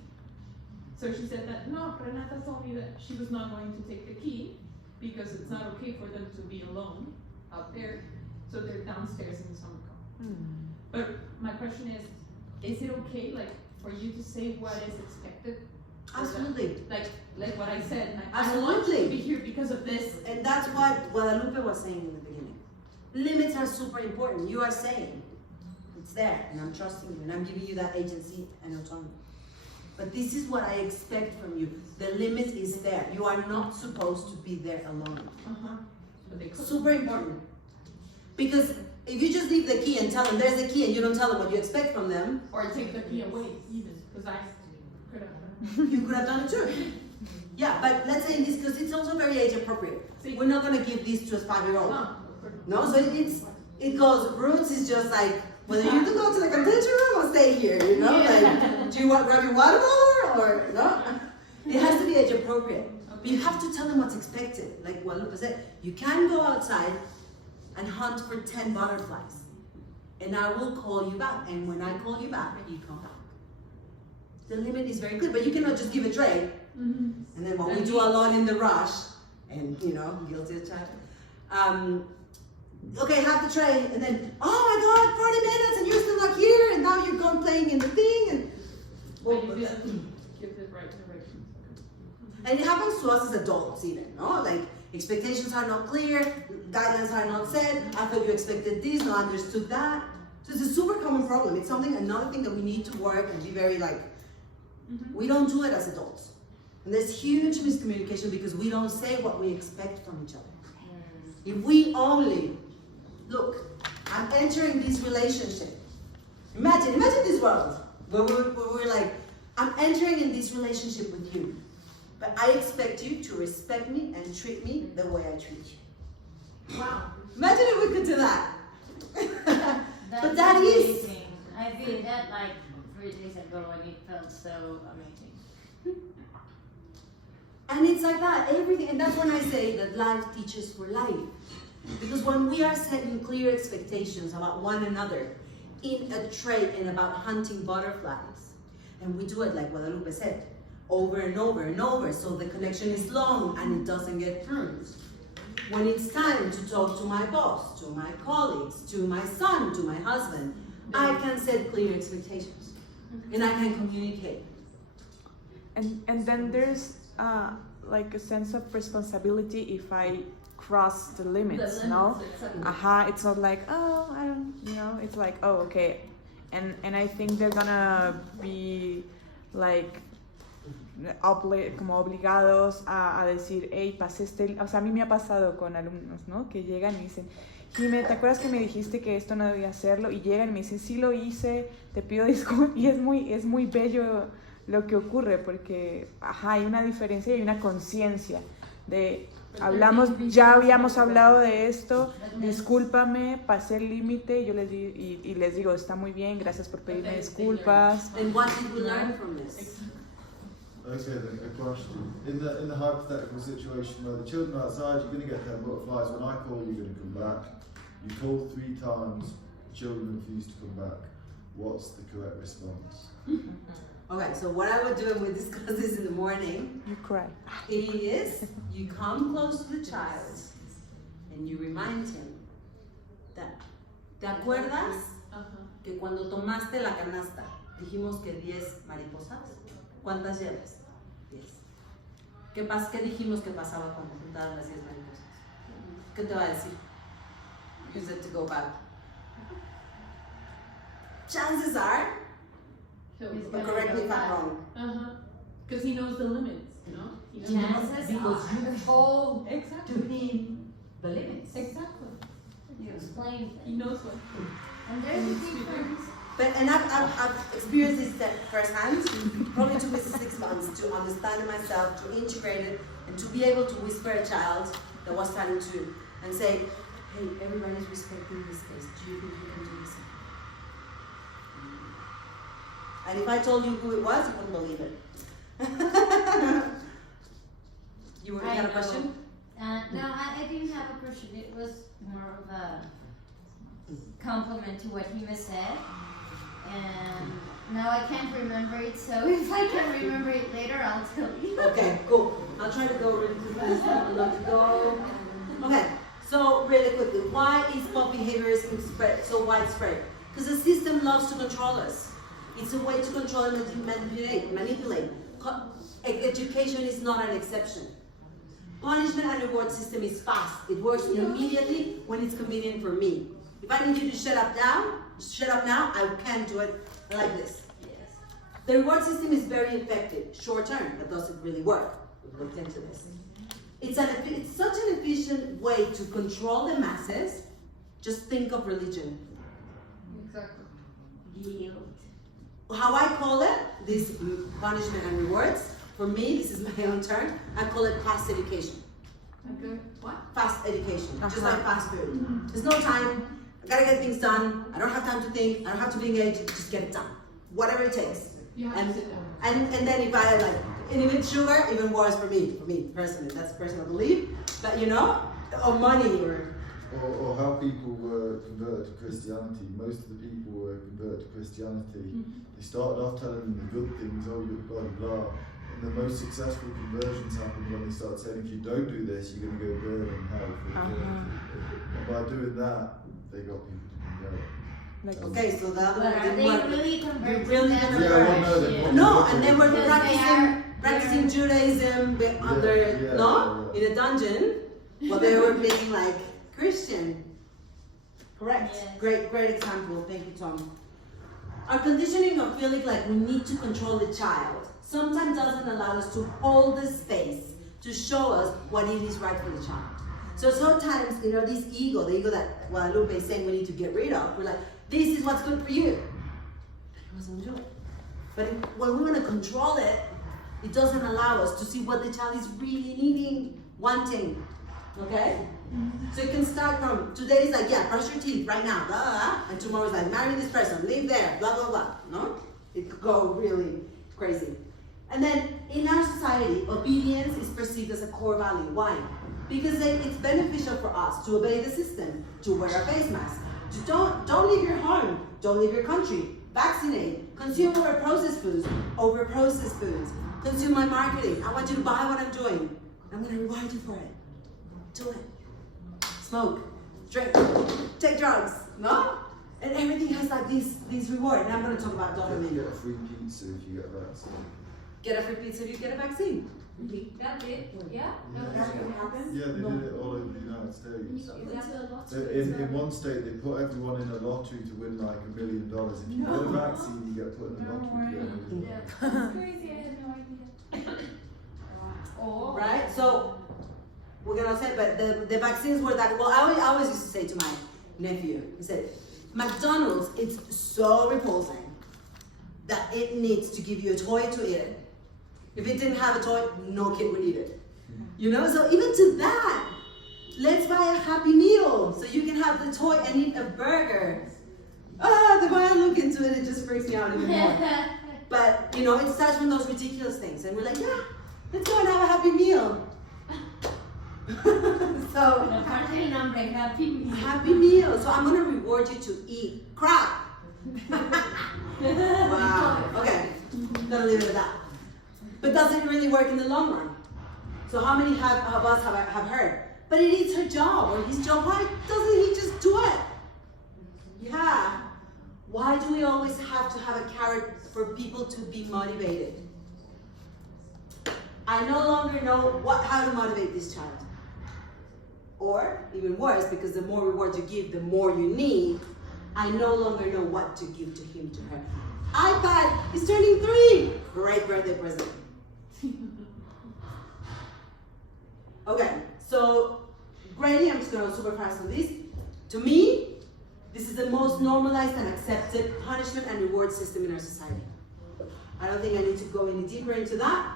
So she said that, no, Renata told me that she was not going to take the key because it's not okay for them to be alone out there. So they're downstairs in the summer camp. But my question is it okay, like, for you to say what is expected? Absolutely. Like what I said, I don't want you to be here because of this. And that's what Guadalupe was saying in the beginning. Limits are super important. You are saying, it's there, and I'm trusting you, and I'm giving you that agency and autonomy. But this is what I expect from you. The limit is there. You are not supposed to be there alone. But they could. Super important. Because if you just leave the key and tell them there's a key and you don't tell them what you expect from them, Or take the key away, even, because I could have. you could have done it too. Yeah, but let's say in this, because it's also very age appropriate. We're not going to give this to a 5-year-old. No, so it goes, roots is just like, whether you can go to the contention room or stay here, you know? Like, do you want to grab your water bottle or no? It has to be age appropriate. But you have to tell them what's expected. Like what Lupa said, you can go outside and hunt for 10 butterflies. And I will call you back. And when I call you back, you come back. The limit is very good, but you cannot just give a tray. And then when we do a lot in the rush, and guilty as child, okay, have the tray, and then, oh my God, 40 minutes and you're still not here, and now you're gone playing in the thing, and But you just give the right direction. it happens to us as adults even, no? Like, expectations are not clear, guidelines are not set, I thought you expected this, no, I understood that. So it's a super common problem. It's another thing that we need to work and be very like, we don't do it as adults. And there's huge miscommunication because we don't say what we expect from each other. If we only, look, I'm entering this relationship. Imagine this world where we're like, I'm entering in this relationship with you, but I expect you to respect me and treat me the way I treat you. Wow. Imagine if we could do that. That's But that is, amazing. I did that like 3 days ago and it felt so amazing. and it's like that, everything, and that's when I say that life teaches for life. Because when we are setting clear expectations about one another in a trait and about hunting butterflies, and we do it like Guadalupe said, over and over and over, so the connection is long and it doesn't get turned. When it's time to talk to my boss, to my colleagues, to my son, to my husband, I can set clear expectations and I can communicate. And then there's like a sense of responsibility if I cross the limits, no? It's not like, oh, I don't, it's like, oh, okay. And I think they're gonna be like como obligados a decir, hey, pasé o sea, a mí me ha pasado con alumnos, ¿no? Que llegan y dicen, Jimé, ¿te acuerdas que me dijiste que esto no debía hacerlo? Y llegan y me dicen, sí lo hice, te pido disculpas. Y es muy bello lo que ocurre porque, hay una diferencia y una conciencia de, ya habíamos hablado de esto, discúlpame, pasé el límite, y les digo, está muy bien, gracias por pedirme disculpas. And what did we learn from this? Okay, then a question. In the hypothetical situation where the children are outside, you're going to get their butterflies. When I call, you're going to come back. You call 3 times, children refuse to come back. What's the correct response? Okay, so what I would do, and we discussed this in the morning, You cry. is you come close to the child and you remind him that, ¿te acuerdas que cuando tomaste la canasta dijimos que 10 mariposas? ¿Cuántas llevas? 10. ¿Qué dijimos que pasaba cuando juntaban las 10 mariposas? ¿Qué te va a decir? He said to go back. Chances are, but correct me if I'm wrong. Because he knows the limits, you know? He knows Chances Because are. you told Exactly. to him the limits. Exactly. You explain He things. knows what. And there's a difference. And I've experienced this firsthand. Probably took me 6 months to understand myself, to integrate it, and to be able to whisper a child that was starting to, and say, hey, everybody's respecting this space. Do you think you can do this? And if I told you who it was, you wouldn't believe it. You had a question? No, I didn't have a question. It was more of a compliment to what Hima said. And now I can't remember it, so if I can remember it later, I'll tell you. Okay, cool. I'll try to go really quickly. Okay, so really quickly, why is pop behaviorism so widespread? Because the system loves to control us. It's a way to control and manipulate. Education is not an exception. Punishment and reward system is fast. It works immediately when it's convenient for me. If I need you to shut up now, I can't do it like this. Yes. The reward system is very effective, short term, but does it really work? We've looked into this. It's such an efficient way to control the masses. Just think of religion. Exactly. Guilt. How I call it, this punishment and rewards, for me, this is my own term, I call it fast education. Okay. What? Fast education, just like fast food. There's no time, I gotta get things done, I don't have time to think, I don't have to be engaged, just get it done. Whatever it takes. You have And, to sit down. and then if I and if it's sugar, even worse for me personally, that's a personal belief, but or money Or how people were converted to Christianity. Most of the people were converted to Christianity. They started off telling them the good things, oh, you're blah, blah, blah. And And the most successful conversions happen when they start saying, if you don't do this, you're going to go burn in hell. And by doing that, they got people to convert. Like, Okay, so that But one are didn't they work. really converting really them? converting. Yeah, well, no, they're No, and they were Because they practicing Judaism under, yeah. in a dungeon, but they were being like Christian. Correct. Yes. Great example. Thank you, Tom. Our conditioning of feeling like we need to control the child sometimes doesn't allow us to hold the space to show us what it is right for the child. So sometimes, this ego, the ego that Guadalupe is saying we need to get rid of, we're like, this is what's good for you. He doesn't do it. But when we want to control it, it doesn't allow us to see what the child is really needing, wanting. Okay? So it can start from, today is like, yeah, brush your teeth right now, blah, blah, blah. And tomorrow is like, marry this person, live there, blah, blah, blah. No? It could go really crazy. And then in our society, obedience is perceived as a core value. Why? Because it's beneficial for us to obey the system, to wear a face mask, to don't leave your home, don't leave your country, vaccinate, consume more processed foods over processed foods, consume my marketing. I want you to buy what I'm doing. I'm going to reward you for it. Do it. Smoke, drink, take drugs, no? And everything has like these reward. And I'm going to talk about dopamine. Get a free pizza if you get a vaccine. Get a free pizza if you get a vaccine. That did, yeah? That's what happened. Yeah, they did it all over the United States. Yeah. In one state, they put everyone in a lottery to win like $1 million. If you get a vaccine, you get put in a lottery to get $1 million. Yeah. That's crazy, I had no idea. Oh. Right? So we're gonna say, but the vaccines were that. Well, I always used to say to my nephew, he said, McDonald's, it's so repulsing that it needs to give you a toy to eat it. If it didn't have a toy, no kid would eat it. So even to that, let's buy a Happy Meal so you can have the toy and eat a burger. The more I look into it, it just freaks me out even more. But it starts from those ridiculous things, and we're like, yeah, let's go and have a Happy Meal. So Happy Meal. So I'm gonna reward you to eat crap. Wow. Okay, gonna leave it at that. But does it really work in the long run? So how many of us have heard? But it is her job or his job. Why doesn't he just do it? Yeah. Why do we always have to have a carrot for people to be motivated? I no longer know how to motivate this child. Or, even worse, because the more rewards you give, the more you need, I no longer know what to give to him, to her. iPad, he's turning 3! Great birthday present. Okay, so grading, I'm just going to super fast on this. To me, this is the most normalized and accepted punishment and reward system in our society. I don't think I need to go any deeper into that.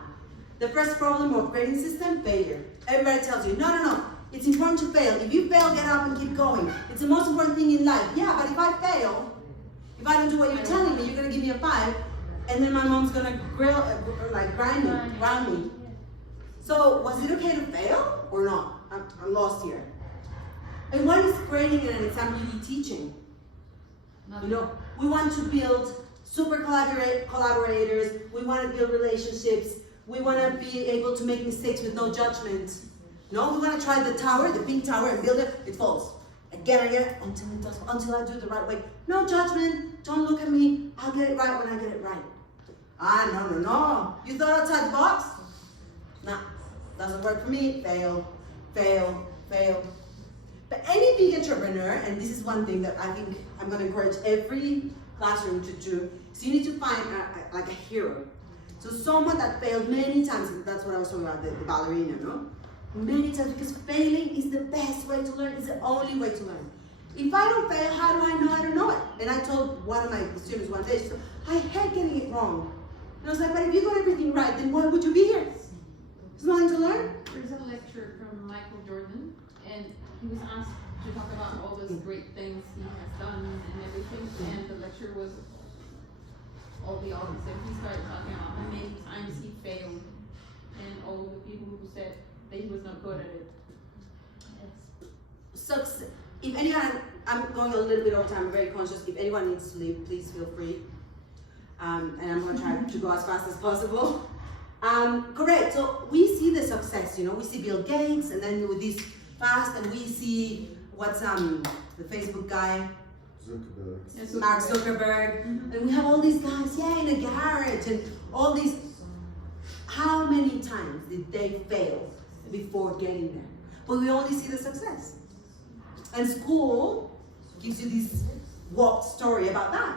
The first problem of grading system, failure. Everybody tells you, no, it's important to fail. If you fail, get up and keep going. It's the most important thing in life. Yeah, but if I fail, if I don't do what you're telling me, you're gonna give me a 5, and then my mom's gonna ground me. So was it okay to fail or not? I'm lost here. And what is grading in an exam really teaching? We want to build super collaborators. We want to build relationships. We want to be able to make mistakes with no judgment. No, we want to try the tower, the pink tower, and build it. It falls again until I do it the right way. No judgment. Don't look at me. I'll get it right when I get it right. No. You thought outside the box? Nah, doesn't work for me. Fail. But any big entrepreneur, and this is one thing that I think I'm going to encourage every classroom to do, so you need to find like a hero. So someone that failed many times, that's what I was talking about, the ballerina, no? Many times, because failing is the best way to learn, it's the only way to learn. If I don't fail, how do I know I don't know it? And I told one of my students one day, she said, I hate getting it wrong. And I was like, but if you got everything right, then why would you be here? There's nothing to learn. There's a lecture from Michael Jordan, and he was asked to talk about all those great things he has done and everything, and the lecture was all the audience, and he started talking about how many times he failed, and all the people who said that he was not good at it. So, if anyone, I'm going a little bit over time, I'm very conscious. If anyone needs to leave, please feel free. And I'm going to try to go as fast as possible. Correct. So we see the success. You know, we see Bill Gates, and then with this fast, and we see what's the Facebook guy, Zuckerberg. Mark Zuckerberg, and we have all these guys, in a garage, and all these. How many times did they fail before getting there? But we only see the success. And school gives you this walk story about that.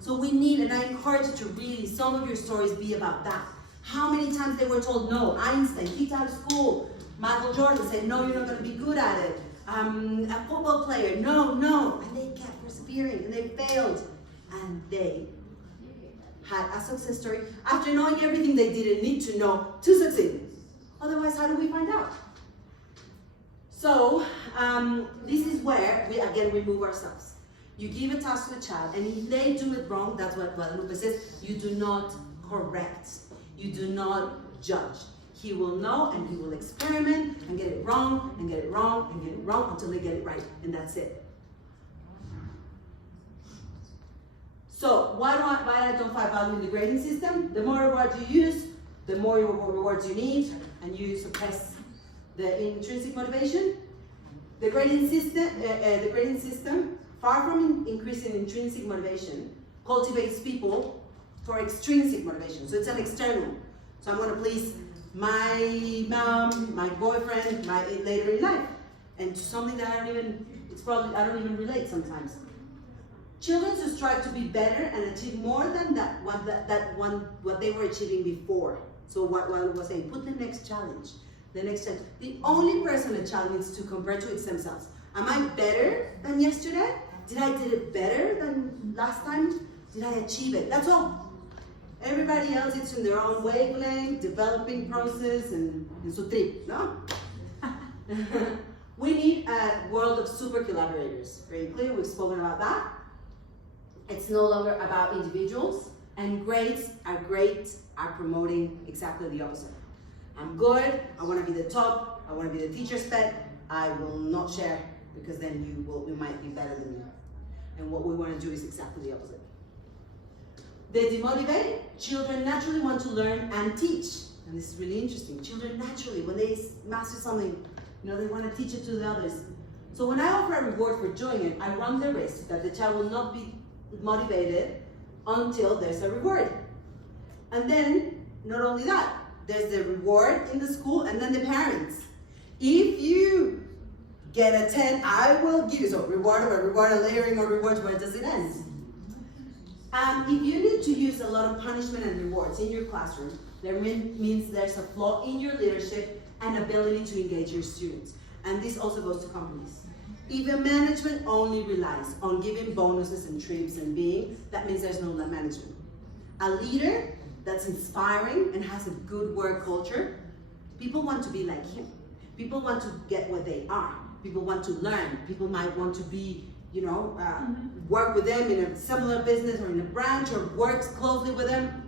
So we need, and I encourage you to really, some of your stories be about that. How many times they were told no? Einstein, kicked out of school. Michael Jordan said, no, you're not going to be good at it. A football player, no. And they kept persevering, and they failed. And they had a success story after knowing everything they didn't need to know to succeed. Otherwise, how do we find out? So, this is where we again remove ourselves. You give a task to a child, and if they do it wrong, that's what Guadalupe says, you do not correct. You do not judge. He will know, and he will experiment, and get it wrong, and get it wrong, and get it wrong, until they get it right, and that's it. So, why I don't find value in the grading system? The more rewards you use, the more rewards you need, and you suppress the intrinsic motivation. The grading system, far from increasing intrinsic motivation, cultivates people for extrinsic motivation. So it's an external. So I'm going to please my mom, my boyfriend, later in life, and to something that I don't even relate sometimes. Children should strive to be better and achieve more than what they were achieving before. So what I was saying, put the next challenge. The only person a child needs to compare to is themselves. Am I better than yesterday? Did I did it better than last time? Did I achieve it? That's all. Everybody else is in their own wavelength, developing process, and su trip, no? We need a world of super collaborators. Very clear, we've spoken about that. It's no longer about individuals, and grades are promoting exactly the opposite. I'm good, I want to be the top, I want to be the teacher's pet, I will not share, because then you might be better than me. And what we want to do is exactly the opposite. They demotivate. Children naturally want to learn and teach. And this is really interesting. Children naturally, when they master something, they want to teach it to the others. So when I offer a reward for doing it, I run the risk that the child will not be motivated until there's a reward. And then, not only that, there's the reward in the school, and then the parents. If you get a 10, I will give you, so reward, a layering of rewards, where does it end? If you need to use a lot of punishment and rewards in your classroom, that means there's a flaw in your leadership and ability to engage your students. And this also goes to companies. If a management only relies on giving bonuses and trips and being, that means there's no management. A leader that's inspiring and has a good work culture, people want to be like him. People want to get what they are. People want to learn. People might want to be, work with them in a similar business or in a branch, or works closely with them.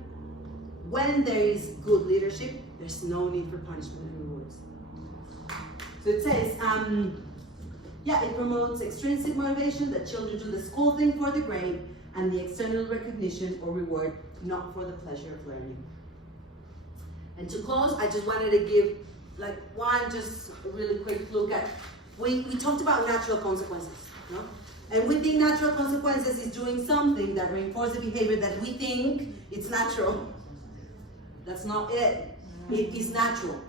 When there is good leadership, there's no need for punishment and rewards. So it says, it promotes extrinsic motivation, that children do the school thing for the grade and the external recognition or reward, not for the pleasure of learning. And to close, I just wanted to give one just really quick look at, we talked about natural consequences, and we think natural consequences is doing something that reinforces the behavior that we think it's natural. That's not it. It is natural.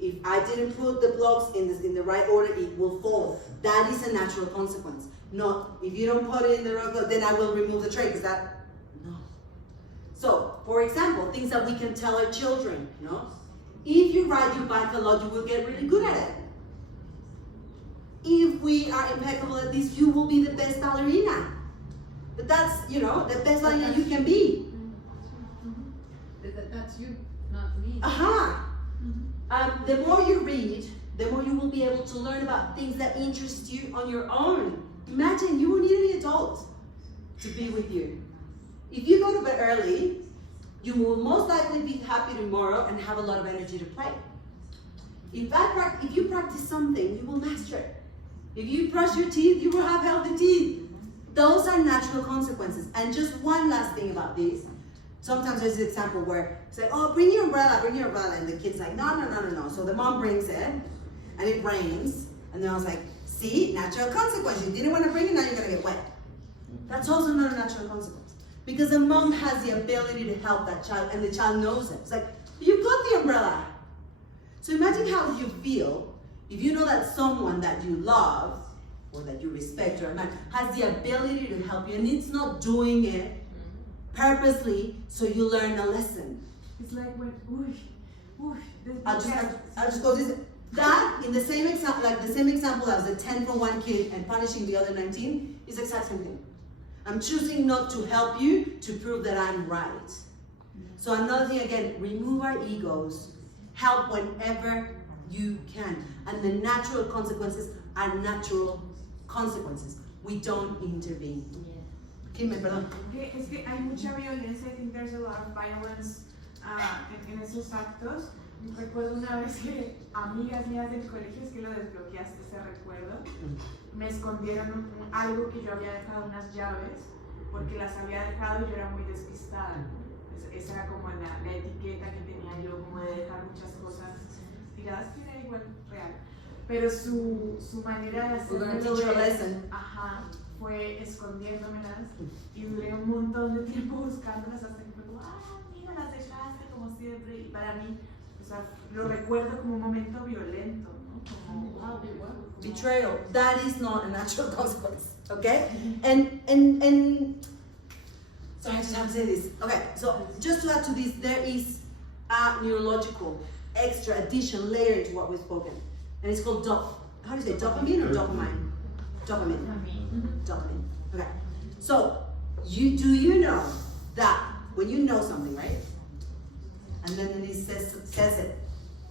If I didn't put the blocks in the right order, it will fall. That is a natural consequence. Not, if you don't put it in the right order, then I will remove the tray, no. So, for example, things that we can tell our children, If you ride your bike a lot, you will get really good at it. If we are impeccable at this, you will be the best ballerina. But that's, the best ballerina you can be. That's you, not me. The more you read, the more you will be able to learn about things that interest you on your own. Imagine you will need an adult to be with you. If you go to bed early, you will most likely be happy tomorrow and have a lot of energy to play. If you practice something, you will master it. If you brush your teeth, you will have healthy teeth. Those are natural consequences. And just one last thing about this. Sometimes there's an example where it's like, oh, bring your umbrella, and the kid's like, no. So the mom brings it, and it rains, and then I was like, see, natural consequence. You didn't want to bring it, now you're gonna get wet. That's also not a natural consequence. Because the mom has the ability to help that child, and the child knows it. It's like, you got the umbrella. So imagine how you feel if you know that someone that you love, or that you respect or admire, has the ability to help you, and it's not doing it purposely, so you learn a lesson. It's like when, whoosh, I'll just go this. That, in the same example, like the same example as the 10 for one kid and punishing the other 19, is the exact same thing. I'm choosing not to help you to prove that I'm right. So another thing again, remove our egos, help whenever you can. And the natural consequences are natural consequences. We don't intervene. Kimmy, perdón. Es que hay mucha violencia. I think there's a lot of violence en esos actos. Recuerdo una vez que amigas mías del colegio, es que lo desbloqueaste ese recuerdo, me escondieron algo que yo había dejado, unas llaves, porque las había dejado y yo era muy despistada. Esa era como la etiqueta que tenía yo, como de dejar muchas cosas tiradas, que era igual real. Pero su manera de hacerlo fue escondiéndomelas y duré un montón de tiempo buscándolas hasta que fue como, mira, las dejaste como siempre. Y para mí, o sea, lo recuerdo como un momento violento, ¿no? Como, wow. Betrayal. That is not a natural consequence, okay? And sorry, I just have to say this. Okay, so just to add to this, there is a neurological extra addition layer to what we've spoken, and it's called how do you say, dopamine or dopamine? Dopamine. Dopamine. Okay. So do you know that when you know something, right? And then Denise says it,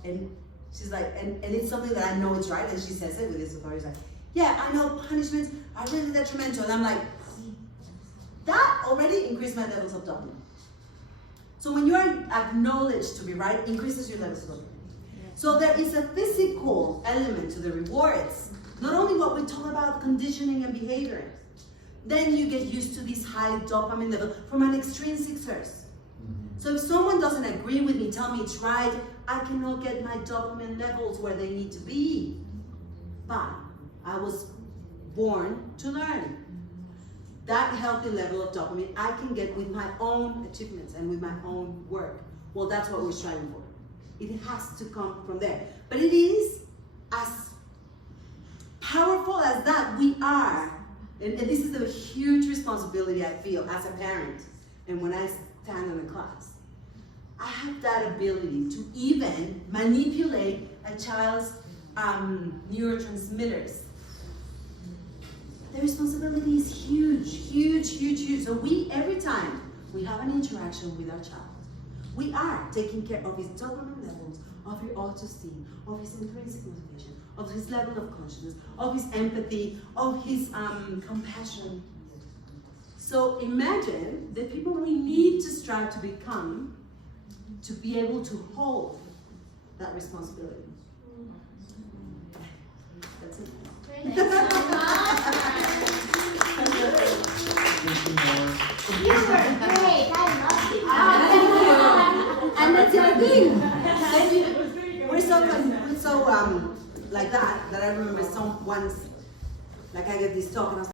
and she's like, and it's something that I know it's right, and she says it with this authority, like, yeah, I know punishments are really detrimental, and I'm like, that already increased my levels of dopamine. So when you are acknowledged to be right, increases your levels of dopamine. So there is a physical element to the rewards. Not only what we talk about, conditioning and behavior. Then you get used to this high dopamine level from an extrinsic source. So if someone doesn't agree with me, tell me it's right, I cannot get my dopamine levels where they need to be. But I was born to learn. That healthy level of dopamine I can get with my own achievements and with my own work. Well, that's what we're striving for. It has to come from there. But it is as powerful as that we are. And this is a huge responsibility I feel as a parent. And when I stand in a class, I have that ability to even manipulate a child's neurotransmitters. The responsibility is huge, huge, huge, huge. So every time we have an interaction with our child, we are taking care of his dopamine levels, of his autoesteem, of his intrinsic motivation, of his level of consciousness, of his empathy, of his compassion. So imagine the people we need to strive to become to be able to hold that responsibility. That's it. Thank you so much. You were great. I love you. And that's the thing. We're so like that I remember once, like I gave this talk and I was